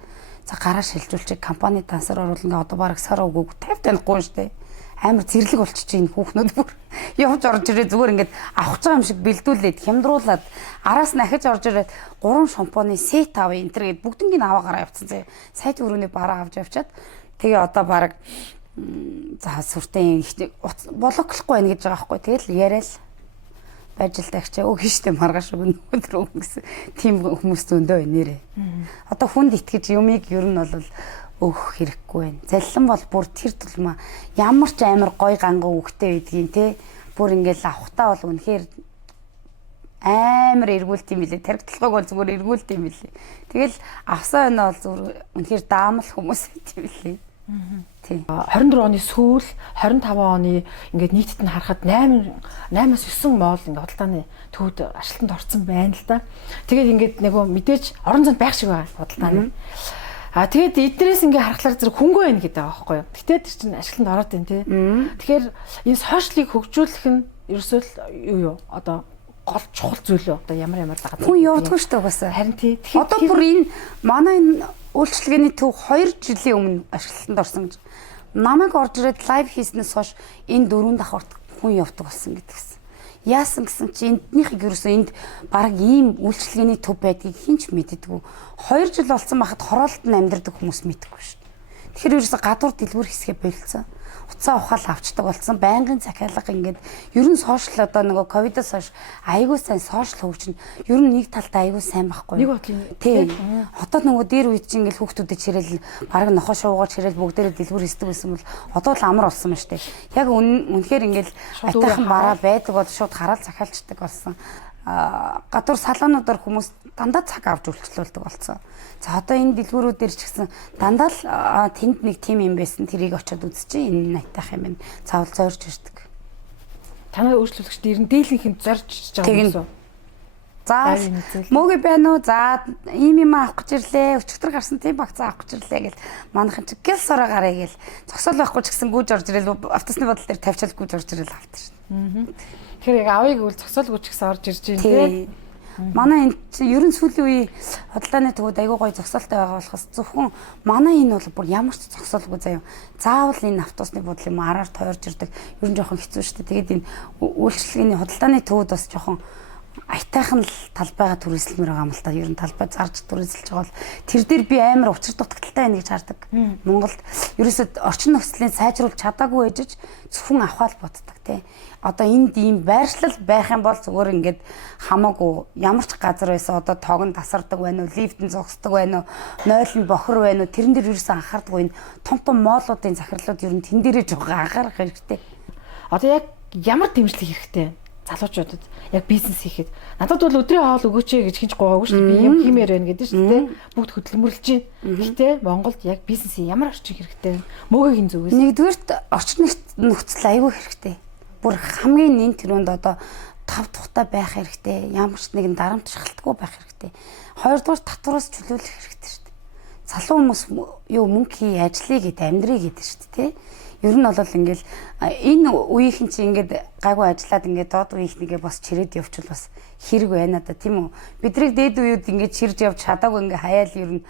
за гараа шилжүүлчих компани дансаар оруулна одоо бараг сар өгөөг 50 танихгүй шүү дээ. Амар зэрлэг болчих чинь хүүхнүүд бүр явж орж ирээ зүгээр ингээд авах байгаа юм шиг бэлдүүлээд хямдруулаад араас нь ахиж орж ирээд 3 шампуны сет авъя энэ төр гэд бүгднийг аваа гараа явцсан зэ. Сайд өрөөний бараа авч явчаад тэгээ одоо бараг за сүртэй блоклохгүй байна гэж байгаа байхгүй. Тэгэл яриад байжилтаагч өг штэ маргааш өнөөдөр гэсэн тийм хүмүүс зөндөө байна нэрэ. Одоо хүнд итгэж юмыг ер нь бол өөх хэрэггүй байна. Заллин бол бүр тэр тулмаа ямар ч амар гой ганган үхтэй байдгийн те. Бүр ингээл авахтаа бол үнэхээр амар эргүүлт юм билээ. Таригдлахыг бол зүгээр эргүүлт юм билээ. Тэгэл авсаа өнөө бол зүгээр үнэхээр даамал хүмүүс байт юм билээ. Тийм. 24 оны сүүл 25 оны ингээд нийтэд нь харахад 8-аас 9 моол ингээд худалдааны төвд ажилтанд орсон байна л да. Тэгээд ингээд нөгөө мэдээж орон зайд байх шиг байгаа худалдааны. Тэгээд эднэрээс ингээ харахаар зэрэг хөнгөө байна гэдэг байгаа байхгүй юу. Гэтэ тэр чинь ашигланд ороод байна тий. Тэгэхээр энэ сошиалыг хөгжүүлэх нь ерөөсөө юу одоо гол чухал зүйл үү? Одоо ямар дагаад. Хүн явдаггүй шүү дээ угаасаа. Харин тий. Одоо бүр энэ манай энэ үйлчлэгээний төв 2 жилийн өмнө ашиглалтанд орсон гэж. Намайг орж ирээд лайв хийснээс хойш энэ 4 давхарт хүн явдаг болсон гэдгийгсэн. Яасан гэсэн чи энднийхийг ерөөсөө энд баг ийм үйлчлэгээний төв байдгийг хинч мэддэггүй. 2 жил болсон байхад хороолт нь амьдардаг хүмүүс мэддэггүй шүү дээ. Тэгэхээр ерөөсөө гадуур дэлгүүр хэсгээ болцсон. Уцаа ухаал авчдаг болсон. Байнгын захиалга ингээд ер нь сошиал одоо нөгөө ковидоос хойш айгүй сайн сошиал хөгжин. Ер нь нэг талдаа айгүй сайн байхгүй. Нэг бодлоо. Тийм. Одоо нөгөө дээр үед чинь ингээд хүүхдүүдэд чирэл баг нохоо шуугаар чирэл бүгдээрээ дэлгүүр хийдэг байсан бол одоо л амар болсон ба штэ. Яг үнэхээр ингээд айтайхан бараа байдаг бол шууд хараал захиалцдаг болсон. Гадуур салонуудаар хүмүүс дандаа цаг авч үйлчлүүлдэг болсон. За одоо энэ дэлгүүрүүдээр ч гэсэн дандаа л тэнд нэг тим юм байсан тэрийг очиод үзчихээ энэ айтайх юм байна. Цаавал зорж ирдэг. Танай үйлчлүүлэгчд ер нь дийлэнх юм зорж байгаа юм уу? За мөөгий байна уу? За ийм авах гэж ирлээ. Өчигдөр гарсан тийм багц авах гэж ирлээ гэл манайхан чи гэл сороо гараа гэл зогсоол байхгүй ч гэсэн гүйж орж ирэл автосны бодол дээр тавьчаал гүйж орж ирэл авдаг шин. Тэгэхээр яг авъя гэвэл зогсоолгүй ч гэсэн орж ирж байна тийм. Манай энэ чинь ер нь сүүлийн үе худалдааны төвд айгүй гоё зогсоолтой байгаа болохоос зөвхөн манай энэ бол бүр ямар ч зогсоолгүй заяа. Заавал энэ автобусны бодлын юм араар тойрж ирдэг. Ер нь жоохон хэцүү шүү дээ. Тэгээд энэ үйлчлэгээний худалдааны төвд бас жоохон айтайхан л талбайгаа түрээслэмээр байгаа юм л та. Ер нь талбай зарж түрээсэлж байгаа бол тэр дээр би амар учир дутагдaltaй байна гэж хардаг. Монголд ерөөсөд орчин нөхцөлийг сайжруулж чадаагүй ээжж зөвхөн авахал боддог тий. Одоо энд ийм байршлал байх юм бол зүгээр ингээд хамаагүй ямар ч газар байсан одоо тоог нь тасардаг байна уу, лифтэн зогсдог байна уу, нойл нь бохор байна уу, тэрэн дээр ерөөсөө анхаардаггүй том моолуудын захирлууд ер нь тэн дээрээ жоохон анхаарах хэрэгтэй. Одоо яг ямар дэмжлэг хэрэгтэй? Залуучуудад яг бизнес хийхэд надад бол өдрийн хоол өгөөч гэж хинч гоогүй шүү дээ. Би юм хиймээр байна гэдэг шүү дээ. Бүгд хөдөлмөрлөж байна. Гэхдээ Монголд яг бизнес ямар орчин хэрэгтэй вэ? Мөөгийн зүгээс. Нэгдүгээрт орчин нөхцөл аюул хэрэгтэй. Бүр хамгийн нэн тэрүүнд одоо тав тухтай байх хэрэгтэй. Ямар ч нэгэн дарамт шахалтгүй байх хэрэгтэй. Хоёрдугаар татвараас чөлөөлөх хэрэгтэй шүү дээ. Залуу хүмүүс юу мөнгө хий, ажиллая гэд амьдрий гэдэг шүү дээ, тий? Ер нь бол ингээл энэ үеийнхэн чи ингээд гайгүй ажиллаад ингээд доод үеийнхнийгээ бас чирээд явуул бас хэрэг байна да тийм үү. Бидрийг дээд үеуд ингээд чирж явж чадаагүй ингээд хаяал ер нь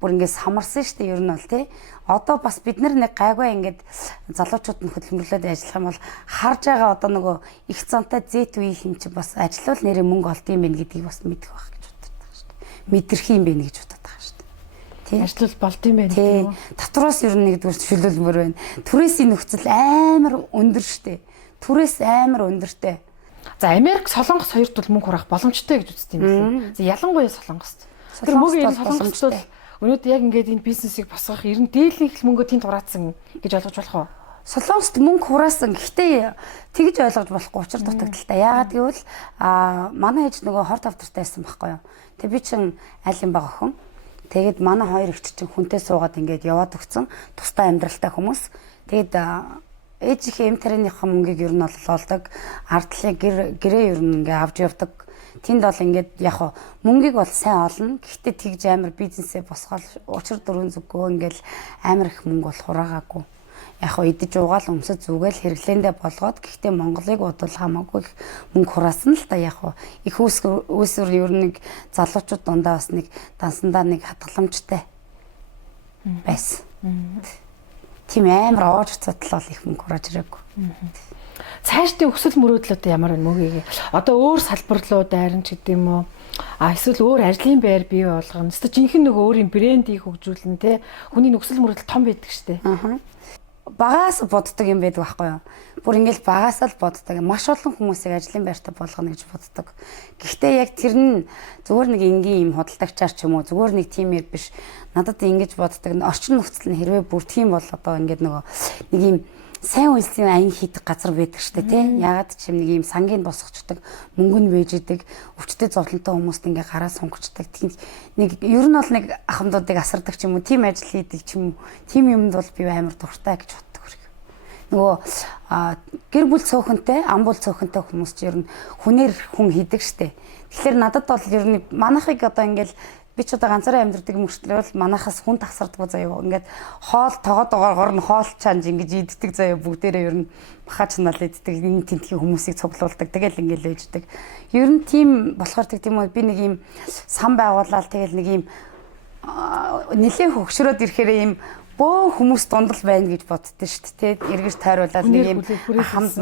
бүр ингээд самарсан шүү дээ ер нь бол тий. Одоо бас бид нар нэг гайгүй ингээд залуучууд нь хөдөлмөрлөд ажиллах юм бол харж байгаа одоо нөгөө их цантай зэт үе юм чи бас ажиллавал нэрээ мөнгө олдсон юм байна гэдгийг бас мэдэх байх гэж боддог шүү дээ. Мэдэрх юм байна гэж боддог байгаа шүү дээ. Тий. Ажиллал болд юм байна. Тий. Татвараас ер нь нэгдүгээр шүлүүлмөр байна. Түрээсийн нөхцөл амар өндөр шүү дээ. Түрээс амар өндөртэй. За Америк, Солонгос хоёрт бол мөнгө хураах боломжтой гэж үздэг юм байна. За ялангуяа Солонгост. Тэр мөнгө Солонгост бол өнөөдөр яг ингээд энэ бизнесийг босгох 90 дээдлийн их мөнгө тэнд хураацсан гэж ойлгож болох уу? Солонгост мөнгө хураасан. Гэхдээ тэгж ойлгож болохгүй учир дутагдaltaй. Яагаад гэвэл манай ээж нөгөө хорт авдартай байсан байхгүй юу. Тэг би чин аль юм байгаа хүн. Тэгээд манай хоёр ихч чин хүнтэй суугаад ингээд яваад өгсөн. Тустай амьдралтай хүмүүс. Тэгээд ээжийнхээ эмтэрийнхээ мөнгийг ер нь олдог. Ардлыг гэрээ ер нь ингээд авч явдаг. Тэнд бол ингээд яг мөнгийг бол сайн олно. Гэхдээ тэгж амар бизнесээ босгоод учир дөрвөн зүгөө ингээд амар их мөнгө бол хураагаагүй. Яг идэж уугаал өмсөж зүгээл хэрэглээндээ болгоод гэхдээ Монголыг бодвол хамаагүй их мөнгө хураасан л та яг их үүсвэр ер нь нэг залуучууд дундаа бас нэг дансандаа нэг хадгаламжтай байсан. Тийм амар оож цатлал их мөнгө хурааж ирээгүй. Цаашдын өсөл мөрөөдлөд ямар мөнгөийг одоо өөр салбарлуу дайран ч гэдэм үү эсвэл өөр ажлын байр бий болгоно. Эсвэл жинхэнэ нөгөө өөрийн брендийг хөгжүүлнэ те. Хүний өсөл мөрөөдөл том байдаг штэ. Багаас боддог юм байдаг байхгүй юу? Бүр ингээл багаас л боддог. Маш олон хүмүүсийг ажлын байртаа болгоно гэж боддог. Гэхдээ яг тэр нь зүгээр нэг энгийн юм худалдагчаар ч юм уу зүгээр нэг тиймэр биш. Надад ингэж боддог. Орчин нөхцөл нь хэрвээ бүрдэх юм бол одоо ингээд нөгөө нэг юм сайн үйлсийн аян хийдэг газар байдаг штэ тий. Ягаад ч юм нэг юм сангийн босгочдаг, мөнгө нь вэж идэг, өвчтөй зовлонтой хүмүүст ингээ гараа сунгачдаг. Тийм нэг ер нь бол нэг ахмадуудыг асардаг ч юм уу, тийм ажил хийдэг ч юм уу. Тийм юмд бол би амар дуртай гэж боддог хэрэг. Нөгөө гэр бүл цөөхөнтэй, ам бүл цөөхөнтэй хүмүүс ч ер нь хүнээр хүн хийдэг штэ. Тэгэхээр надад бол ер нь манайхыг одоо ингээл би ч одоо ганцаараа амьдардаг мөрчлөөл манайхаас хүн тасардгүй заяа. Ингээд хоол тоогоод байгаа нь хоол чанж ингэж иддэг заяа бүгдээрээ ер нь баха чанаал иддэг. Энэ тентхийн хүмүүсийг цуглуулдаг. Тэгэл ингээл ээждэг. Ер нь тийм болохоор тийм үү би нэг юм сан байгуулаад тэгэл нэг юм нэлээд хөгшрөөд ирэхээр юм бөө хүмүүс дундал байна гэж боддөө шүү дээ. Эргэж тойруулаад нэг юм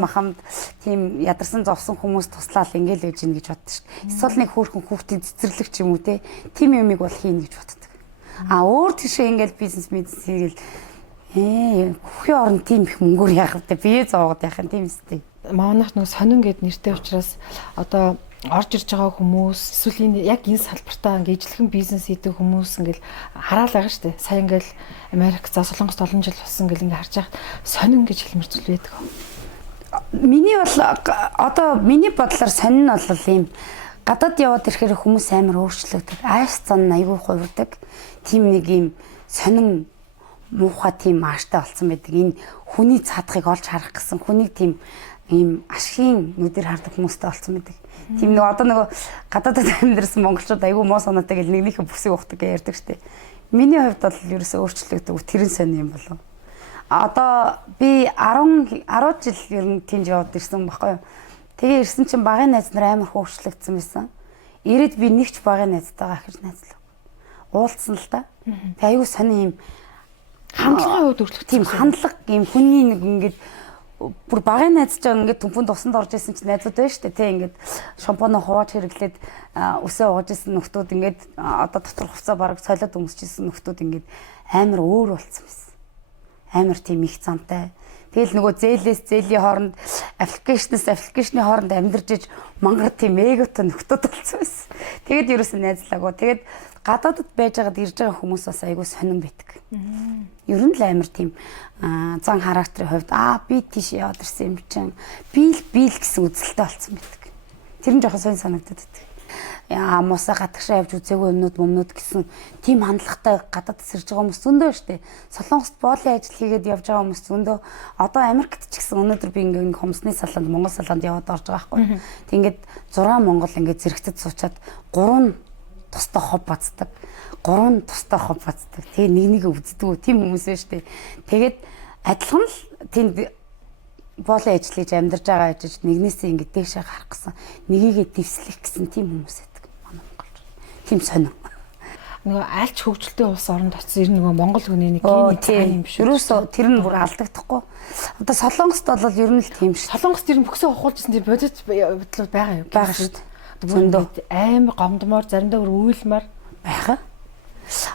хамд тийм ядарсан зовсон хүмүүс туслаад ингээл ээж ин гэж боддоо шүү дээ. Эсвэл нэг хөөрхөн хүүхдийн цэцэрлэг ч юм уу те. Тим юмыг бол хийнэ гэж боддог. Өөр тийшээ ингээл бизнес хийгээл хүүхийн орон тийм их мөнгөөр яах вэ? Бие зоогод яах юм тийм үстэй. Манайх нэг сонин гэд нэртэй учраас одоо орж ирж байгаа хүмүүс эсвэл яг энэ салбартаа ингээ ижлэхэн бизнес хийдэг хүмүүс ингээл хараал байгаа шүү дээ. Сая ингээл Америк, Солонгост олон жил болсон ингээл ингээ харж байхад сонин гэж хэлмэр зүйл байдаг. Миний бол одоо миний бодлоор сонин нь бол ийм гадаад яваад ирэхээр хүмүүс амар өөрчлөгдөв. Айс цан айгүй хувирдаг. Тим нэг ийм сонин муухай тийм ааштай болсон байдаг. Энэ хүний цаадхыг олж харах гэсэн хүнийг тийм ийм ашигын нүдээр хардаг хүмүүстэй болсон байдаг. Тийм нэг одоо нөгөө гадаадд амьдэрсэн монголчууд айгүй муу санаатай гэл нэгнийхээ бүсийг ухдаг гэж ярьдаг штеп. Миний хувьд бол ерөөсөө өөрчлөгдөв. Тэрэн сонь юм болов. Одоо би 10 жил ер нь тэнд яваад ирсэн байхгүй юу. Тэгээ ирсэн чинь багын найз нар амар хөөрчлөгдсөн байсан. Ирээд би нэгч багын найзтайгаа ахиж найзлаа. Уулзсан л та. Тэгээ айгүй сони юм хандлагын хувьд өөрчлөгдсөн. Тийм хандлага юм хүний нэг ингээд бүр багын найз ч ингээд түнфүнд усанд орж исэн чинь найзууд байна шүү дээ тий ингээд шампунь хувааж хэрэглээд үсээ ууж исэн нөхдүүд ингээд одоо дотор хувцас бараг солиод өмсч исэн нөхдүүд ингээд амар өөр болцсон байсан. Амар тийм их цантай. Тэгэл нөгөө зээлийн хооронд аппликейшны хооронд амьдарч иж мангар тийм эготой нөхдүүд болцсон байсан. Тэгэд ерөөсөө найзлаагүй. Тэгэд гадаадд байж байгаад ирж байгаа хүмүүс бас айгүй сонирн байдаг. Ер нь л амар тийм зан характерын хувьд би тийш яваад ирсэн юм чинь би л гэсэн үзэлтэй болсон байдаг. Тэр нь жоохон сонир санагдаад байдаг. Мосоо гатгшаа явж үзээгүй юмнууд гэсэн тийм хандлагатай гадаадд сэрж байгаа хүмүүс зөндөө штэ. Солонгост боолын ажил хийгээд явж байгаа хүмүүс зөндөө. Одоо Америкт ч гэсэн өнөөдөр би ингээ хомсны салаанд Монгол салаанд яваад орж байгаа байхгүй. Тэгэнгүүт 6 Монгол ингээ зэрэгцэд суучаад 3 тустай хов бацдаг. 3 тустай хов бацдаг. Тэгээ нэг өвддөг. Тийм хүмүүс байна штэ. Тэгээд адилхан л тэнд боолын ажил хийж амьдарч байгаа ажиж нэгнээсээ ингээ дээшээ гарах гэсэн нэгийгээ дэвслэх гэсэн тийм хүмүүс байдаг. Манай монголч. Тийм сонин. нөгөө альч хөгжилтэй улс оронд очсон ер нь нөгөө Монгол хүний нэг гений цаан юм шүү. Ерөөсөө тэр нь бүр алдагдахгүй. Одоо Солонгост бол ер нь л тийм шүү. Солонгост ер нь бүксээ ухуулжсэн тийм бодит бодлууд байгаа юу? Байгаа шүү. Зөндөө амар гомдмоор заримдаа бүр уйлмаар байгаа.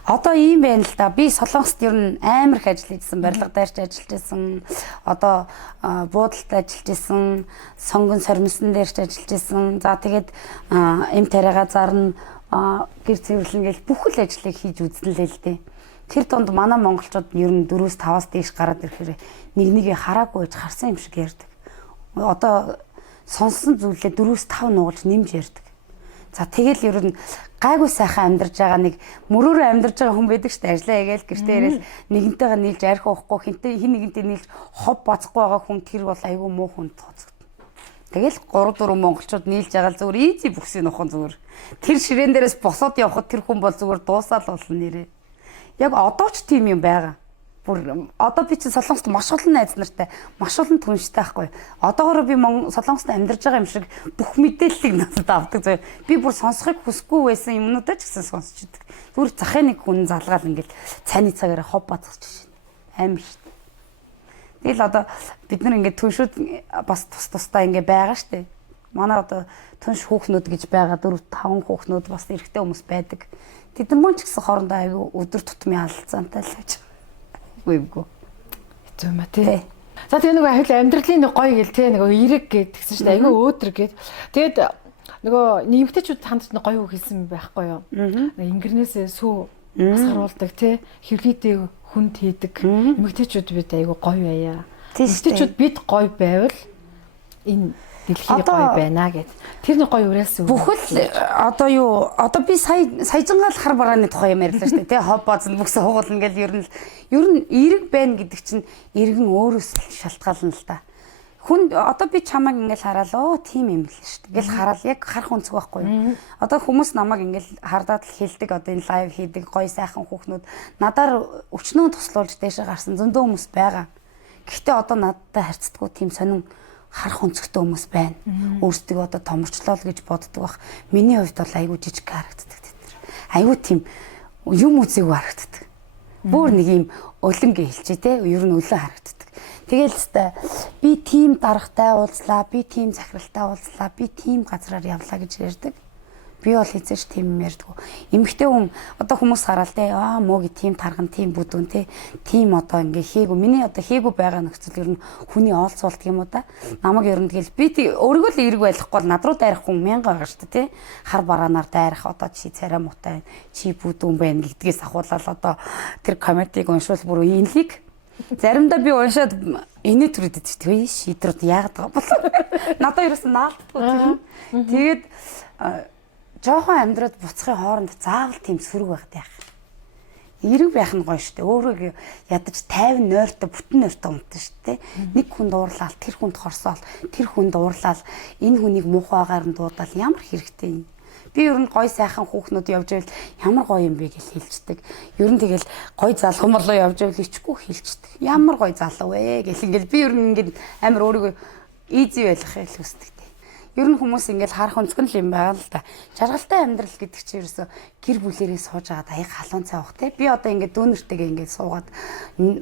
Одоо ийм байна л да. Би Солонгост ер нь амар их ажиллаж байсан. Барилга дайрч ажиллаж байсан. Одоо буудалд ажиллаж байсан. Сонгон сормсон дээрч ажиллаж байсан. За тэгээд эм тариага зарна гэр цэвэрлэн гэж бүх л ажлыг хийж үзсэн л л дээ. Тэр донд манай монголчууд ер нь 4-5-аас дээш гараад ирэхээр нэг нэгийг хараагүй гэж харсан юм шиг ярьдаг. Одоо сонссон зүйлээ 4-5 нугалж нэмж ярьдаг. За тэгэл ер нь гайгүй сайхан амьдарч байгаа нэг мөрөөрөө амьдарч байгаа хүн байдаг шүү дээ. Ажлаа хийгээл гэртээ ирээл нэгэнтэйгээ нийлж арх уухгүй хин нэгэнтэй нийлж хов бацхгүй байгаа хүн тэр бол айгүй муу хүн тооцогдно. Тэгэл 3-4 монголчууд нийлж байгаа л зүгээр ийзи бүксийн нухан зүгээр. Тэр ширээн дээрээс босоод явхад тэр хүн бол зүгээр дуусаал болно нэрээ. Яг одоо ч тийм юм байгаа. Бүр одоо би чинь Солонгост маш олон найз нартай, маш олон түнштэй байхгүй. Одоогоор би Солонгост амьдарч байгаа юм шиг бүх мэдээллийг надад авдаг зөө. Би бүр сонсохыг хүсэхгүй байсан юмнуудаа ч гэсэн сонсч идэг. Зүгээр захын нэг хүн залгаал ингээл цайны цагаараа хов бацчих шин. Аим шүү дээ. Тэгэл одоо бид нар ингээд түншүүд бас тусдаа ингээд байгаа штэ. Манай одоо түнш хүүхнүүд гэж байгаа 4-5 хүүхнүүд бас эрэгтэй хүмүүс байдаг. Тэд нар мөн ч гэсэн хоорондоо аягүй өдөр тутмын алалцаантай л байж. Үгүй. Хэцүү мэ тий. За тэгээ нөгөө ахил амьдралын нэг гоё гэл тий нөгөө эрэг гэдгсэн шүү дээ. Айгүй өөдрөг гэд. Тэгээд нөгөө нэмэгтэйчүүд хандж гоё үг хэлсэн байхгүй юу? Ингэрнээсээ сүү асгаруулдаг тий. Хөвлөдөө хүнд хийдэг. Нэмэгтэйчүүд бид айгүй гоё байя. Нэмэгтэйчүүд бид гоё байвал энэ дэлхий гоё байна гэд. Тэр нэг гоё уриалсан. Бүхэл одоо би саяжингаал хар барааны тухай юм ярьлаа шүү дээ. Тэ хоб базн бүкс хугуулна гэл ер нь эрэг байна гэдэг чинь эргэн өөрөөс шалтгаална л да. Хүн одоо би чамайг ингээл хараалаа тийм юм л шүү дээ. Ингээл хараал яг харах үнцэг байхгүй юу? Одоо хүмүүс намайг ингээл хардаад л хэлдэг одоо энэ лайв хийдэг гоё сайхан хүүхнүүд надаар өчнөө туслуулж дээшээ гарсан зөндөө хүмүүс байгаа. Гэхдээ одоо надтай харьцдаггүй тийм сонин харах өнцгтэй хүмүүс байна. Өөрсдөө одоо томорчлоо л гэж боддог бах. Миний хувьд бол айгүй жижиг харагддаг тэр. Айгүй тийм юм үзээгүй харагддаг. Бүр нэг юм өлөнгө хэлчихэ те. Ер нь өлөө харагддаг. Тэгэл хэвээр би тийм даргатай уулзлаа, би тийм захиралтай уулзлаа, би тийм газраар явлаа гэж ярьдаг. Би бол хэзээч тийм юм ярьдаггүй. Эмэгтэй хүн одоо хүмүүс хараад те мөөги тийм тарган, тийм бүдүүн те. Тийм одоо ингээ хийгүү. Миний одоо хийгүү байгаа нөхцөл ер нь хүний оолцуулт юм уу да. Намайг ер нь тэгэл би өөрийгөө л эрэг байхгүй бол над руу дайрах хүн мянга байгаа шүү дээ те. Хар бараанаар дайрах одоо чи царай муутай, чи бүдүүн байна гэдгээс ахуулаад одоо тэр комментиг уншвал бүр инлиг. Заримдаа би уншаад инээ төрөдөд чи шийдрүүд яагаад байгаа бол надад ерөөс наалтгүй. Тэгээд жоохон амьдраад буцахын хооронд заавал тийм сөрөг байхад яах. Эрэг байх нь гоё шүү дээ. Өөрөө ядаж 50 нойртой бүтэн нойртой унтсан шүү дээ. Нэг хүнд уурлаад тэр хүнд хорсоол, тэр хүнд уурлаад энэ хүнийг муухайгаар нь дуудаал ямар хэрэгтэй юм. Би ер нь гоё сайхан хүүхнүүд явж байвал ямар гоё юм бэ гэж хэлждэг. Ер нь тэгэл гоё залхам болоо явж байвал ичгүй хэлждэг. Ямар гоё залуу вэ гэл ингээл би ер нь ингээд амар өөрийгөө easy байлгах хэлэвсдэг. Ер нь хүмүүс ингээл харах өнцгөн л юм байгаа л да. Жаргалтай амьдрал гэдэг чинь ерөөсө гэр бүлэрээ сууж агаад аяг халуун цай авах те. Би одоо ингээд дүүнэртэйгээ ингээд суугаад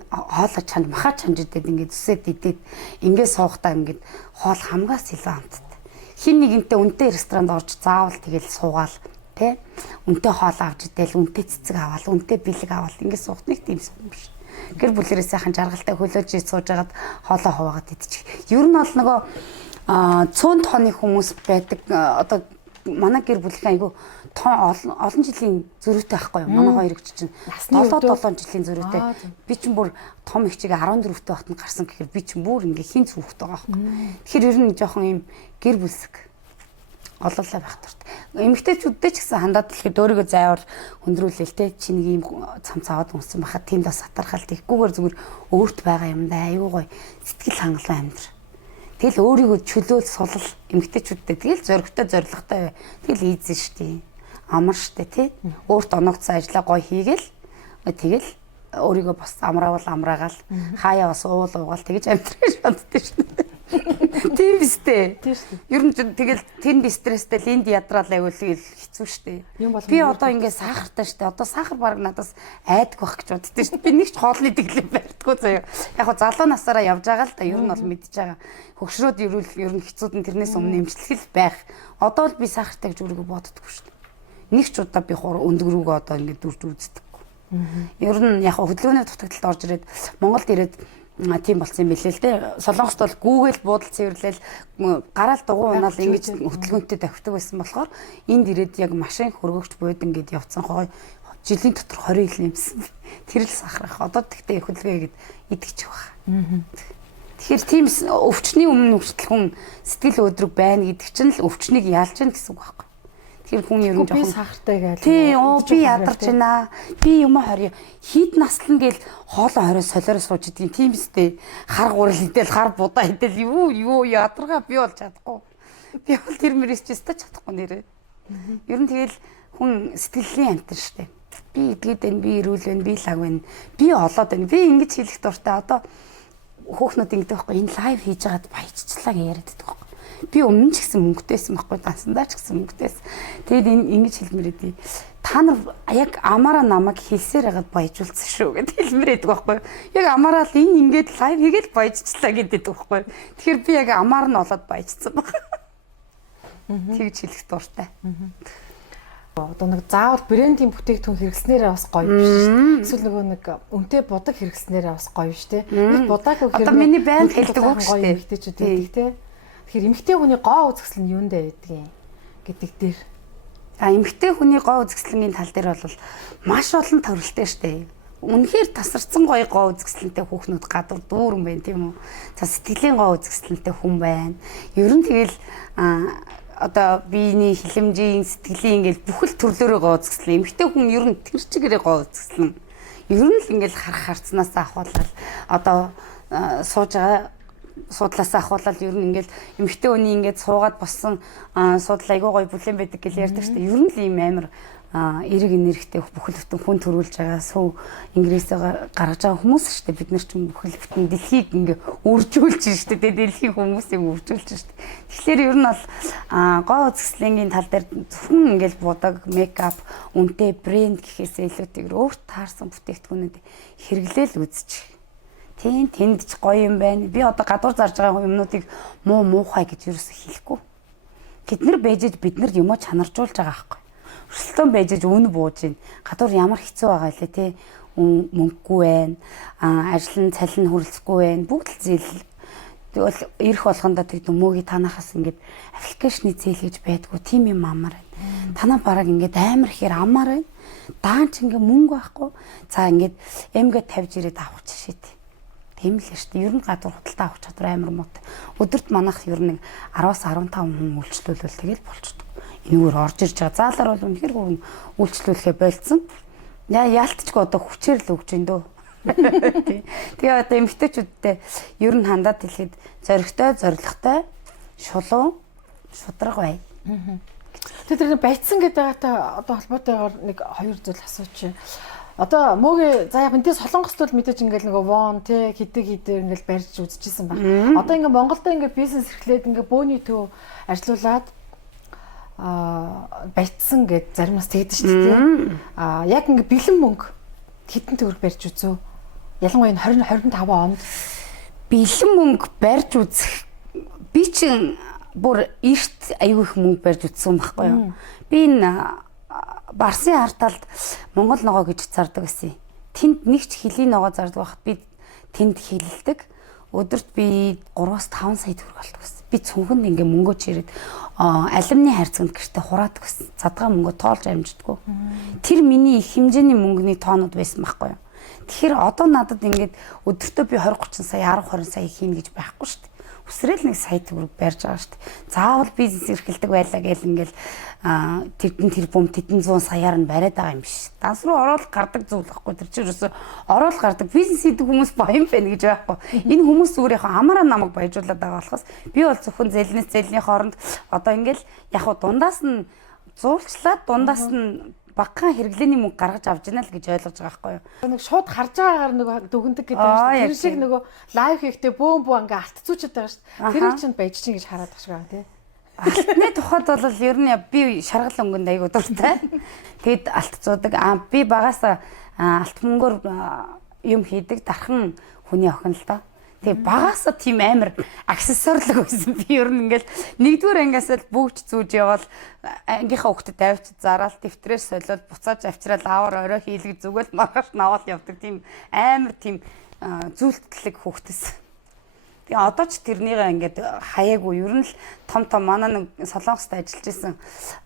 хоолой чанд махаа чамж идээд ингээд үсээд идээд ингээд суухдаа ингээд хоол хамгаас илүү амттай. Хин нэгэнтэй үнэтэй ресторанд орж заавал тэгэл суугаал те. Үнэтэй хоол авч идэл, үнэтэй цэцэг аваал, үнэтэй бэлэг аваал ингээд суухт нэг тийм юм биш. Гэр бүлэрээ сайхан жаргалтай хөлөөж сууж агаад хоолоо хуваагаад идчих. Ер нь бол нөгөө 100 тонны хүмүүс байдаг. Одоо манай гэр бүлийн айгу олон жилийн зөрүүтэй байхгүй юу? Манай хоёр их чинь 7 жилийн зөрүүтэй. Би чинь бүр том их чигээ 14-т багтанд гарсан гэхээр би чинь бүр ингээ хин зүгт байгаа байхгүй. Тэгэхээр ер нь жоохон юм гэр бүлсэг олоолаа байх турт. Эмэгтэйчүүдтэй ч гэсэн хандаад хэлэхэд өөрийгөө заавал хөндрүүлээл те чи нэг юм цамц аваад унсан байхад тэнд бас сатархалт ихгүйгээр зүгээр өөрт байгаа юм да аюу гой сэтгэл хангалуун амьдр. Тэгэл өөрийгөө чөлөөл сулал эмэгтэйчүүдтэй тэгэл зоригтой зоригтой бай. Тэгэл ийзэн штий. Амар штий тий. Өөрт оногдсон ажлаа гой хийгээл тэгэл өөрийгөө бас амраавал амраагаал хаяа бас уугаал тэгэж амьдрах шаарддаг штий. Тийм биз дээ. Тийм шүү. Ер нь тэгэл тэнд стресстэй л энд ядраал айвал хэцүү штэ. Би одоо ингээд сахартай штэ. Одоо сахар баг надаас айдаг байх гэж боддөө штэ. Би нэг ч хоолны дэглэм барьдаггүй заяа. Яг го залуу насаараа явж байгаа л да. Ер нь бол мэдж байгаа. Хөгшрөөд ер нь хэцүүд нь тэрнээс өмнө эмчлэл байх. Одоо л би сахартай гэж өөрийгөө боддоггүй штэ. Нэг ч удаа би өндгөрүүгөө одоо ингээд дүрж үздэггүй. Ер нь яг хөдөлгөөний дутагдлалд орж ирээд Монголд ирээд тийм болсон юм билээ л дээ. Солонгост бол гүүгээл буудал цэвэрлэл гараал дугуй унаал ингэж хөдөлгөөнтэй давхдаг байсан болохоор энд ирээд яг машин хөргөгч бууд ингээд явцсан хой жилийн дотор 20 ил юмсан. Тэр л сахарах. Одоо тэгтээ хөдөлгөөгээд идэгч байгаа. Тэгэхээр тийм өвчний өмнө хүртэл хүн сэтгэл өөдрөг байна гэдэг чинь л өвчнийг яалж гэнэ гэсэн үг байхгүй. Тэр хүн ер нь жоохон би сахартай гээл. Тийм, би ядарч байна. Би юм хорё. Хід наслан гээл хоолоо хороо солиороо сууж идэх тийм үстэй. Хар гурал идэл, хар будаа идэл юу ядаргаа би бол чадахгүй. Би бол тэр мөрөөс ч өстой чадахгүй нэрээ. Ер нь тэгэл хүн сэтгэлийн амтэр штэ. Би идгээд байна, би ирүүл байна, би лаг байна. Би олоод байна. Би ингэж хэлэх дуртай. Одоо хөөхнүүд ингэдэг байхгүй. Энэ лайв хийж байгаад баяжчлаа гэж яриад байдаг байхгүй. Би өмнө ч гэсэн мөнгөтэйсэн байхгүй, дансандаа ч гэсэн мөнгөтэйсэн. Тэгээд ингэж хэлмээр идэв. Та нар яг амаараа намайг хэлсээр хагаад баяжуулсан шүү гэд хэлмээр идэг байхгүй. Яг амаараа л энэ ингээд лайв хийгээд баяжчлаа гэдэг байхгүй. Тэгэхээр би яг амаар нь олоод баяжсан баг. Тэгж хэлэх дуртай. Одоо нэг заавал брендийн бүтээгдэхүүн хэрэглэснээрээ бас гоё биш шүү. Эсвэл нөгөө нэг үнэтэй будаг хэрэглэснээрээ бас гоё биш те. Нэг будаг хөрхөр. Одоо миний байнг хэлдэг үг шүү дээ. Эмэгтэйчүүд байдаг те. Тэгэхээр эмэгтэй хүний гоо үзэсгэлэн нь юундаа байдгийг гэдэг дээр. Эмэгтэй хүний гоо үзэсгэлэнгийн тал дээр бол маш олон төрөлтэй штэ. Үнэхээр тасарсан гоё гоо үзэсгэлэнтэй хүүхнүүд гадуур дүүрэн байна тийм үү. За сэтгэлийн гоо үзэсгэлэнтэй хүн байна. Ер нь тэгэл одоо биений хилэмжийн сэтгэлийн ингээл бүхэл төрлөөрөө гоо үзэсгэлэн. Эмэгтэй хүн ер нь тэр чигээрээ гоо үзэсгэлэн. Ер нь л ингээл харах харцнаас ахуулаад одоо сууж байгаа суудлаасаа ахуулаад ер нь ингээл эмэгтэй хүний ингээд суугаад боссон суудлаа айгуу гоё бүлээн байдаг гэж ярьдаг шүү дээ. Ер нь л ийм амар эрэг энергитэй бүхэл бүтэн хүн төрүүлж байгаа сүв ингээс гаргаж байгаа хүмүүс шүү дээ. Бид нар ч бүхэл бүтэн дэлхийг ингээ үржүүлж шүү дээ. Дэлхийн хүмүүсийг үржүүлж шүү дээ. Тэгэхээр ер нь бол гоо үзэсгэлэнгийн тал дээр зөвхөн ингээл будаг мейкап үнэтэй брэнд гэхээсээ илүүтэйгээр өөрт таарсан бүтээгдэхүүнүүд хэрэглээл үзчих. Тийм тэнд ч гоё юм байна. Би одоо гадуур зарж байгаа юмнуудыг муухай гэж юусэн хэлэхгүй. Тэд нар бэжэж бид нар юмоо чанаржуулж байгаа байхгүй. Өрсөлдөөн бэжэж үн бууж гин. Гадуур ямар хэцүү байгаа лээ те. Мөнгөгүй байна. Ажил нь цалин хүрэлцэхгүй байна. Бүгд л зээл. Тэгвэл ирэх болгондоо тэг мөөгийн танахаас ингээд аппликейшны зээл гэж байдгүй. Тим юм амар байна. Танаа бараг ингээд амар ихээр амар байна. Даан ч ингээд мөнгө байхгүй. За ингээд эмгээ тавьж ирээд авах шít. Тийм л шүү дээ. Ер нь гадуур худалдаа авах чадвар амар муутай. Өдөрт манайх ер нь 10-аас 15 хүн үйлчлүүлвэл тэгэл болчихдог. Энэгээр орж ирж байгаа. Заалаар бол үнэхээр хүн үйлчлүүлэхэ болцсон. Яалтчгүй одоо хүчээр л өгч ин дөө. Тэгээ одоо эмэгтэйчүүдтэй ер нь хандаад хэлэхэд зоригтой, шулуун, шудраг бай. Тэр баяцсан гэдэг одоо холбоотойгоор нэг хоёр зүйл асууч. Одоо мөөгийн за яг энэ солонгост бол мэдээж ингээл нөгөө вон те хидэг ингээл барьж үзчихсэн байна. Одоо ингээ Монголдо ингээ бизнес эрхлээд ингээ бөөний төв ажилуулад баяцсан гэд заримаас тэгдэж шүү дээ. Яг ингээ бэлэн мөнгө хитэн төгрөг барьж үзөө. Ялангуяа энэ 2025 онд бэлэн мөнгө барьж үзэх би чинь бүр эрт аюу их мөнгө барьж үзсэн байхгүй юу. Би энэ Барсын арт талд Монгол ногоо гэж зардаг байсан. Тэнд нэг ч хилийн ногоо зардаг байхад би тэнд хилэлдэг. Өдөрт би 3-5 сая төгрөг олдог байсан. Би цүнхэнд ингээ мөнгөө чирээд алимны хайрцагт гэртээ хураадаг байсан. Задгаа мөнгөө тоолж амждаггүй. Тэр миний их хэмжээний мөнгөний тоонууд байсан байхгүй юу. Тэгэхээр одоо надад ингээд өдөртөө би 20-30 сая 10-20 сая хийнэ гэж байхгүй шүү дээ. Үсрээл нэг сая төгрөг барьж байгаа шүү дээ. Заавал бизнес эрхэлдэг байлаа гэл ингээл тэдэн 100 саяар нь бариад байгаа юм биш. Данс руу ороод гардаг зүйл байхгүй. Тэр чинь ерөөсө ороод гардаг бизнес хийдэг хүмүүс баян байна гэж байхгүй. Энэ хүмүүс зүгээр яг амаараа намайг баяжуулаад байгаа болохоос би бол зөвхөн зэлний хооронд одоо ингээл яг дундаас нь зуулчлаад дундаас нь багахан хэрэглээний мөнгө гаргаж авч яана л гэж ойлгож байгаа байхгүй юу. Нэг шууд харж байгаагаар нөгөө дүгндэг гэдэг юм шүү. Тэр шиг нөгөө лайв хийхдээ бөө ингээ алтцуучаад байгаа шүү. Тэр чинь байж чинь гэж хараад байгаа шүү тий. Алтны тухайд бол ер нь би шаргал өнгөнд айгуу дуртай. Тэгэд алтцуудаг. Би багасаа алт мөнгөөр юм хийдэг дархан хүний охин л доо. Тэгээ багасаа тийм амар аксессуарлаг байсан. Би ер нь ингээл нэгдүгээр ангиас л бүгд зүүж явал ангийнхаа хөлтөд тавьчих зараал дэвтрээр солиод буцааж авчраад аавар орой хийлгэж зүгэл маргааш навал явдаг тийм амар тийм зүйлтлэг хөлтөс. Тэгээ одоо ч тэрнийгээ ингээд хаяагүй ер нь л том манай нэг Солонгост ажиллаж исэн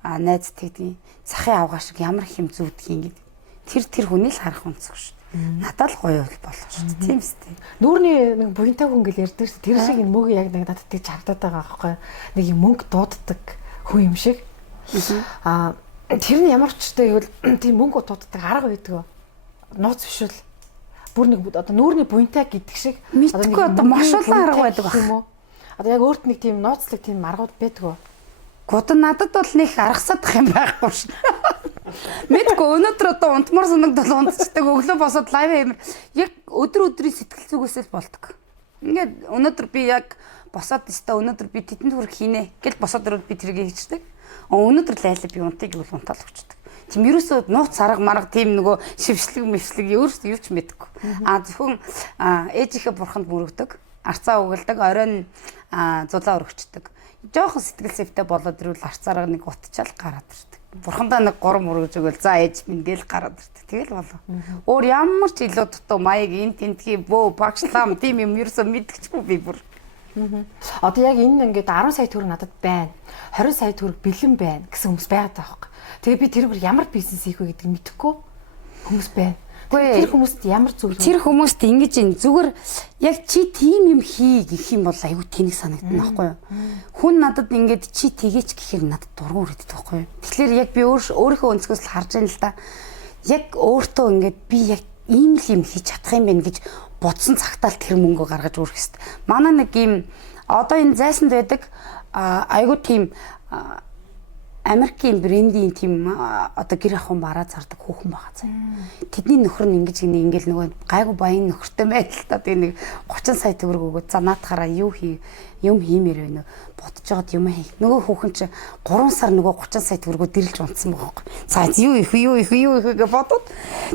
найз тэгдэг захын авгаа шиг ямар их юм зүүдгийг ингээд тэр хүний л харах үнцэг шүү. Надад л гоё болох шүү дээ. Тийм үстэй. Нүүрний нэг буянтай хүн гэл ярьдаг шүү. Тэр шиг энэ мөг яг нэг надад тийж харагдаад байгаа байхгүй. Нэг юм мөнгө дууддаг хүн юм шиг. Тэр нь ямар ч үстэй гэвэл тийм мөнгө дууддаг арга байдаг. Нууц биш үл. Бүр нэг одоо нүүрний буянтай гэдэг шиг одоо маш олон арга байдаг юм уу? Одоо яг өөрт нэг тийм нууцлаг тийм аргууд байдаг. Гудан надад бол нэг аргасаадах юм байхгүй шүү. Мэдгүй өнөөдөр одоо унтмар санагдал унтцдаг өглөө босоод лайв хиймэр яг өдрийн сэтгэл зүгээсэл болдог. Ингээд өнөөдөр би яг босоод өстө өнөөдөр би тэдэнд хүрэх хийнэ гэл босоод өрөөд би тэрийг хийчихдэг. Өнөөдөр лайлаа би унтыг гэвэл унтаал өгчдөг. Тийм ерөөсөө нууц арга марга тийм нөгөө шившлэг мөвшлэг ерөөсөө юу ч мэдгүй. Зөвхөн ээжийнхээ бурханд мөрөгдөг, арцаа угалдаг, оройн зулаа өргөчдөг. Жохон сэтгэл зүйтэй болоод ирвэл арцаараа нэг утчаал гараад ирдэг. Бурхандаа нэг гурам өргөж өгвөл за ээж минь гээл гараад ирдэг. Тэгэл болоо. Өөр ямар ч илүү дутуу маяг эн тентхий бөө багшлам тийм юм ерөөсөө мэдчихгүй би бүр. Одоо яг энэ ингээд 10 сая төгрөг надад байна. 20 сая төгрөг бэлэн байна гэсэн хүмүүс байгаад байгаа байхгүй. Тэгээ би тэр бүр ямар бизнес хийх вэ гэдгийг мэдэхгүй хүмүүс байна. Тэр хүмүүст ямар зүйл тэр хүмүүст ингэж ин зүгээр яг чи тийм юм хий гэх юм бол аюу тэнэг санагдана байхгүй юу. Хүн надад ингэж чи тэгээч гэхээр надад дургу өрөддөг байхгүй юу. Тэгэхээр яг би өөрийнхөө өнцгөөс л харж байна л да. Яг өөртөө ингэж би яг ийм л юм хийж чадах юм байна гэж бодсон цагтаа л тэр мөнгөө гаргаж өрөх хэвээр. Манай нэг юм одоо энэ зайсанд байдаг аюу тийм Америкийн брендийн тийм одоо гэр ахуйн бараа зардаг хүүхэн байгаа заа. Тэдний нөхөр нь ингэж ингээл нөгөө гайгүй баян нөхөртэй байдал та тэгээ нэг 30 сая төгрөг өгөөд за наатахаараа юм хиймээр байна уу? Бодож байгаад юм хий. Нөгөө хүүхэн чинь 3 сар нөгөө 30 сая төгрөгөөр дэрэлж унтсан байгаа байхгүй. За юу их гэж бодоод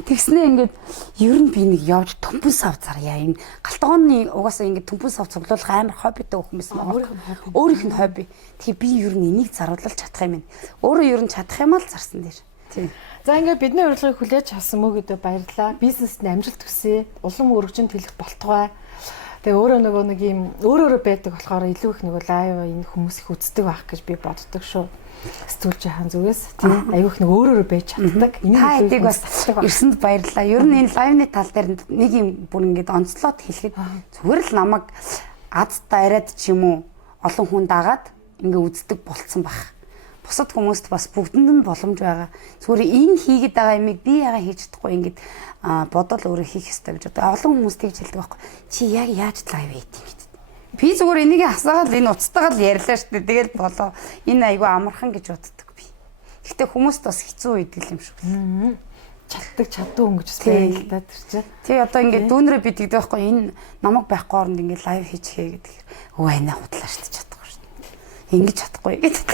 тэгснээ ингээд ер нь би нэг явж төмпөн сав зарьяа. Энэ галтгооны угаасаа ингээд төмпөн сав цуглуулах амар хоббитэй хүмүүс байгаа. Өөрийнх нь хобби. Тэгээ би ер нь энийг заруулж чадах юм. Өөрөө ер нь чадах юм аа л зарсан дээр. Тийм. За ингээд бидний урилгыг хүлээж авсан мөгөдөө баярлалаа. Бизнест амжилт хүсье. Улам өргөжинд хэлэх болтугай. Тэгээ өөрөө нэг юм өөрөө байдаг болохоор илүү их нөгөө лайв энэ хүмүүс их үздэг байх гэж би боддог шүү. Сэтгүүлч хаан зүгээс тийм аюух нэг өөрөө байж чаддаг. Та эдийг бас ирсэнд баярлалаа. Ер нь энэ лайвны тал дээр нэг юм бүр ингээд онцлоод хэлэхэд зүгээр л намайг адтай арайд ч юм уу олон хүн дагаад ингээ үздэг болцсон баг. Бусад хүмүүст бас бүгдэнд нь боломж байгаа. Зүгээр энэ хийгээд байгаа юмыг би яагаад хийж чадахгүй ингээд бодол өөрөө хийх ёстой гэж одоо олон хүмүүс тэгж хэлдэг байхгүй. Чи яг яаж лайв хийх юм гэдэг. Би зүгээр энийг хасаагаад энэ уцтайгаа л ярьлаа шүү дээ. Тэгэл болоо. Энэ айгүй амархан гэж боддог би. Гэхдээ хүмүүст бас хэцүү үйдэг юм шүү. Чаддаг хүн гэж байна л да тэр чинь. Тий одоо ингээд дүүнрээ би тэгдэг байхгүй. Энэ намайг байхгүй оронд ингээд лайв хийчихээ гэдэг. Өө анаа худлаа шүү дээ чадахгүй шүү дээ. Ингэж чадахгүй гэдэг.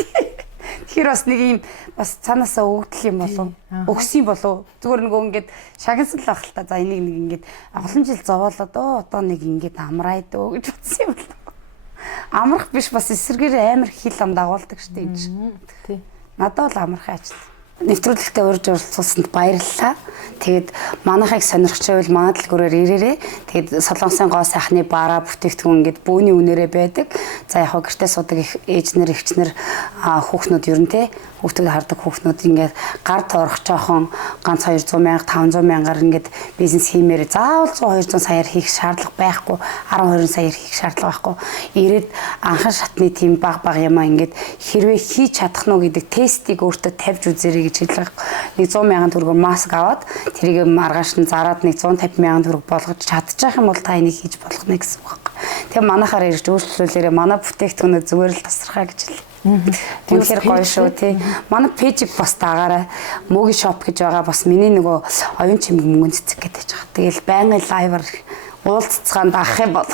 Тэгэхээр бас нэг юм бас цаанаасаа өгдөл юм болов өгсөн болов зүгээр нөгөө ингээд шагнасан л байх л та за энийг нэг ингээд олон жил зовоолоод одоо нэг ингээд амраад өө гэж утсан юм бол амрах биш бас эсэргээр амар хил ам дагуулдаг шүү дээ энэ чинь надад бол амархан ажил нэвтрүүлэгтээ урьж оролцуулсанд баярлалаа. Тэгээд манайхыг сонирхч байвал манай дэлгүүрээр ирээрээ. Тэгээд Солонгосын гоо сайхны бараа бүтээгдэхүүн ингээд бөөний үнээрээ байдаг. За яг гэртээ суудаг ээжнэр эгчнэр хүүхнүүд ер нь те хүүхдүүд хардаг хүүхнүүд ингээд гар тоорох жоохон ганц 200 мянга 500 мянгаар ингээд бизнес хиймээр заавал 100 200 саяар хийх шаардлага байхгүй 10 20 саяар хийх шаардлага байхгүй ирээд анхан шатны тийм баг юмаа ингээд хэрвээ хийж чадах нь гэдэг тестийг өөртөө тавьж үзээрэй гэж хэлдэг. Нэг 100 мянган төгрөгөөр маск аваад тэрийг маргааш нь зараад нэг 150 мянган төгрөг болгож чадчих юм бол та энийг хийж болох нэ гэсэн үг байна. Тэгээ манайхаар ирж өөрчлөлөөрэй манай бүтээгдэхүүнээ зүгээр л тасархаа гэж хэлээ. Үнэхээр гоё шүү тий. Манай пэйжийг бас дагаарай. Мөгийн шоп гэж байгаа бас миний нөгөө оюун чимэг мөнгөн цэцэг гэдэг байгаа. Тэгэл байнгын лайвар уулзцаанд ах юм бол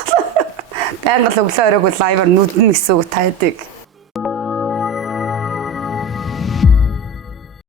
байнга л өглөө өрөөгөө лайвар нүдэн гэсэн үг таадаг.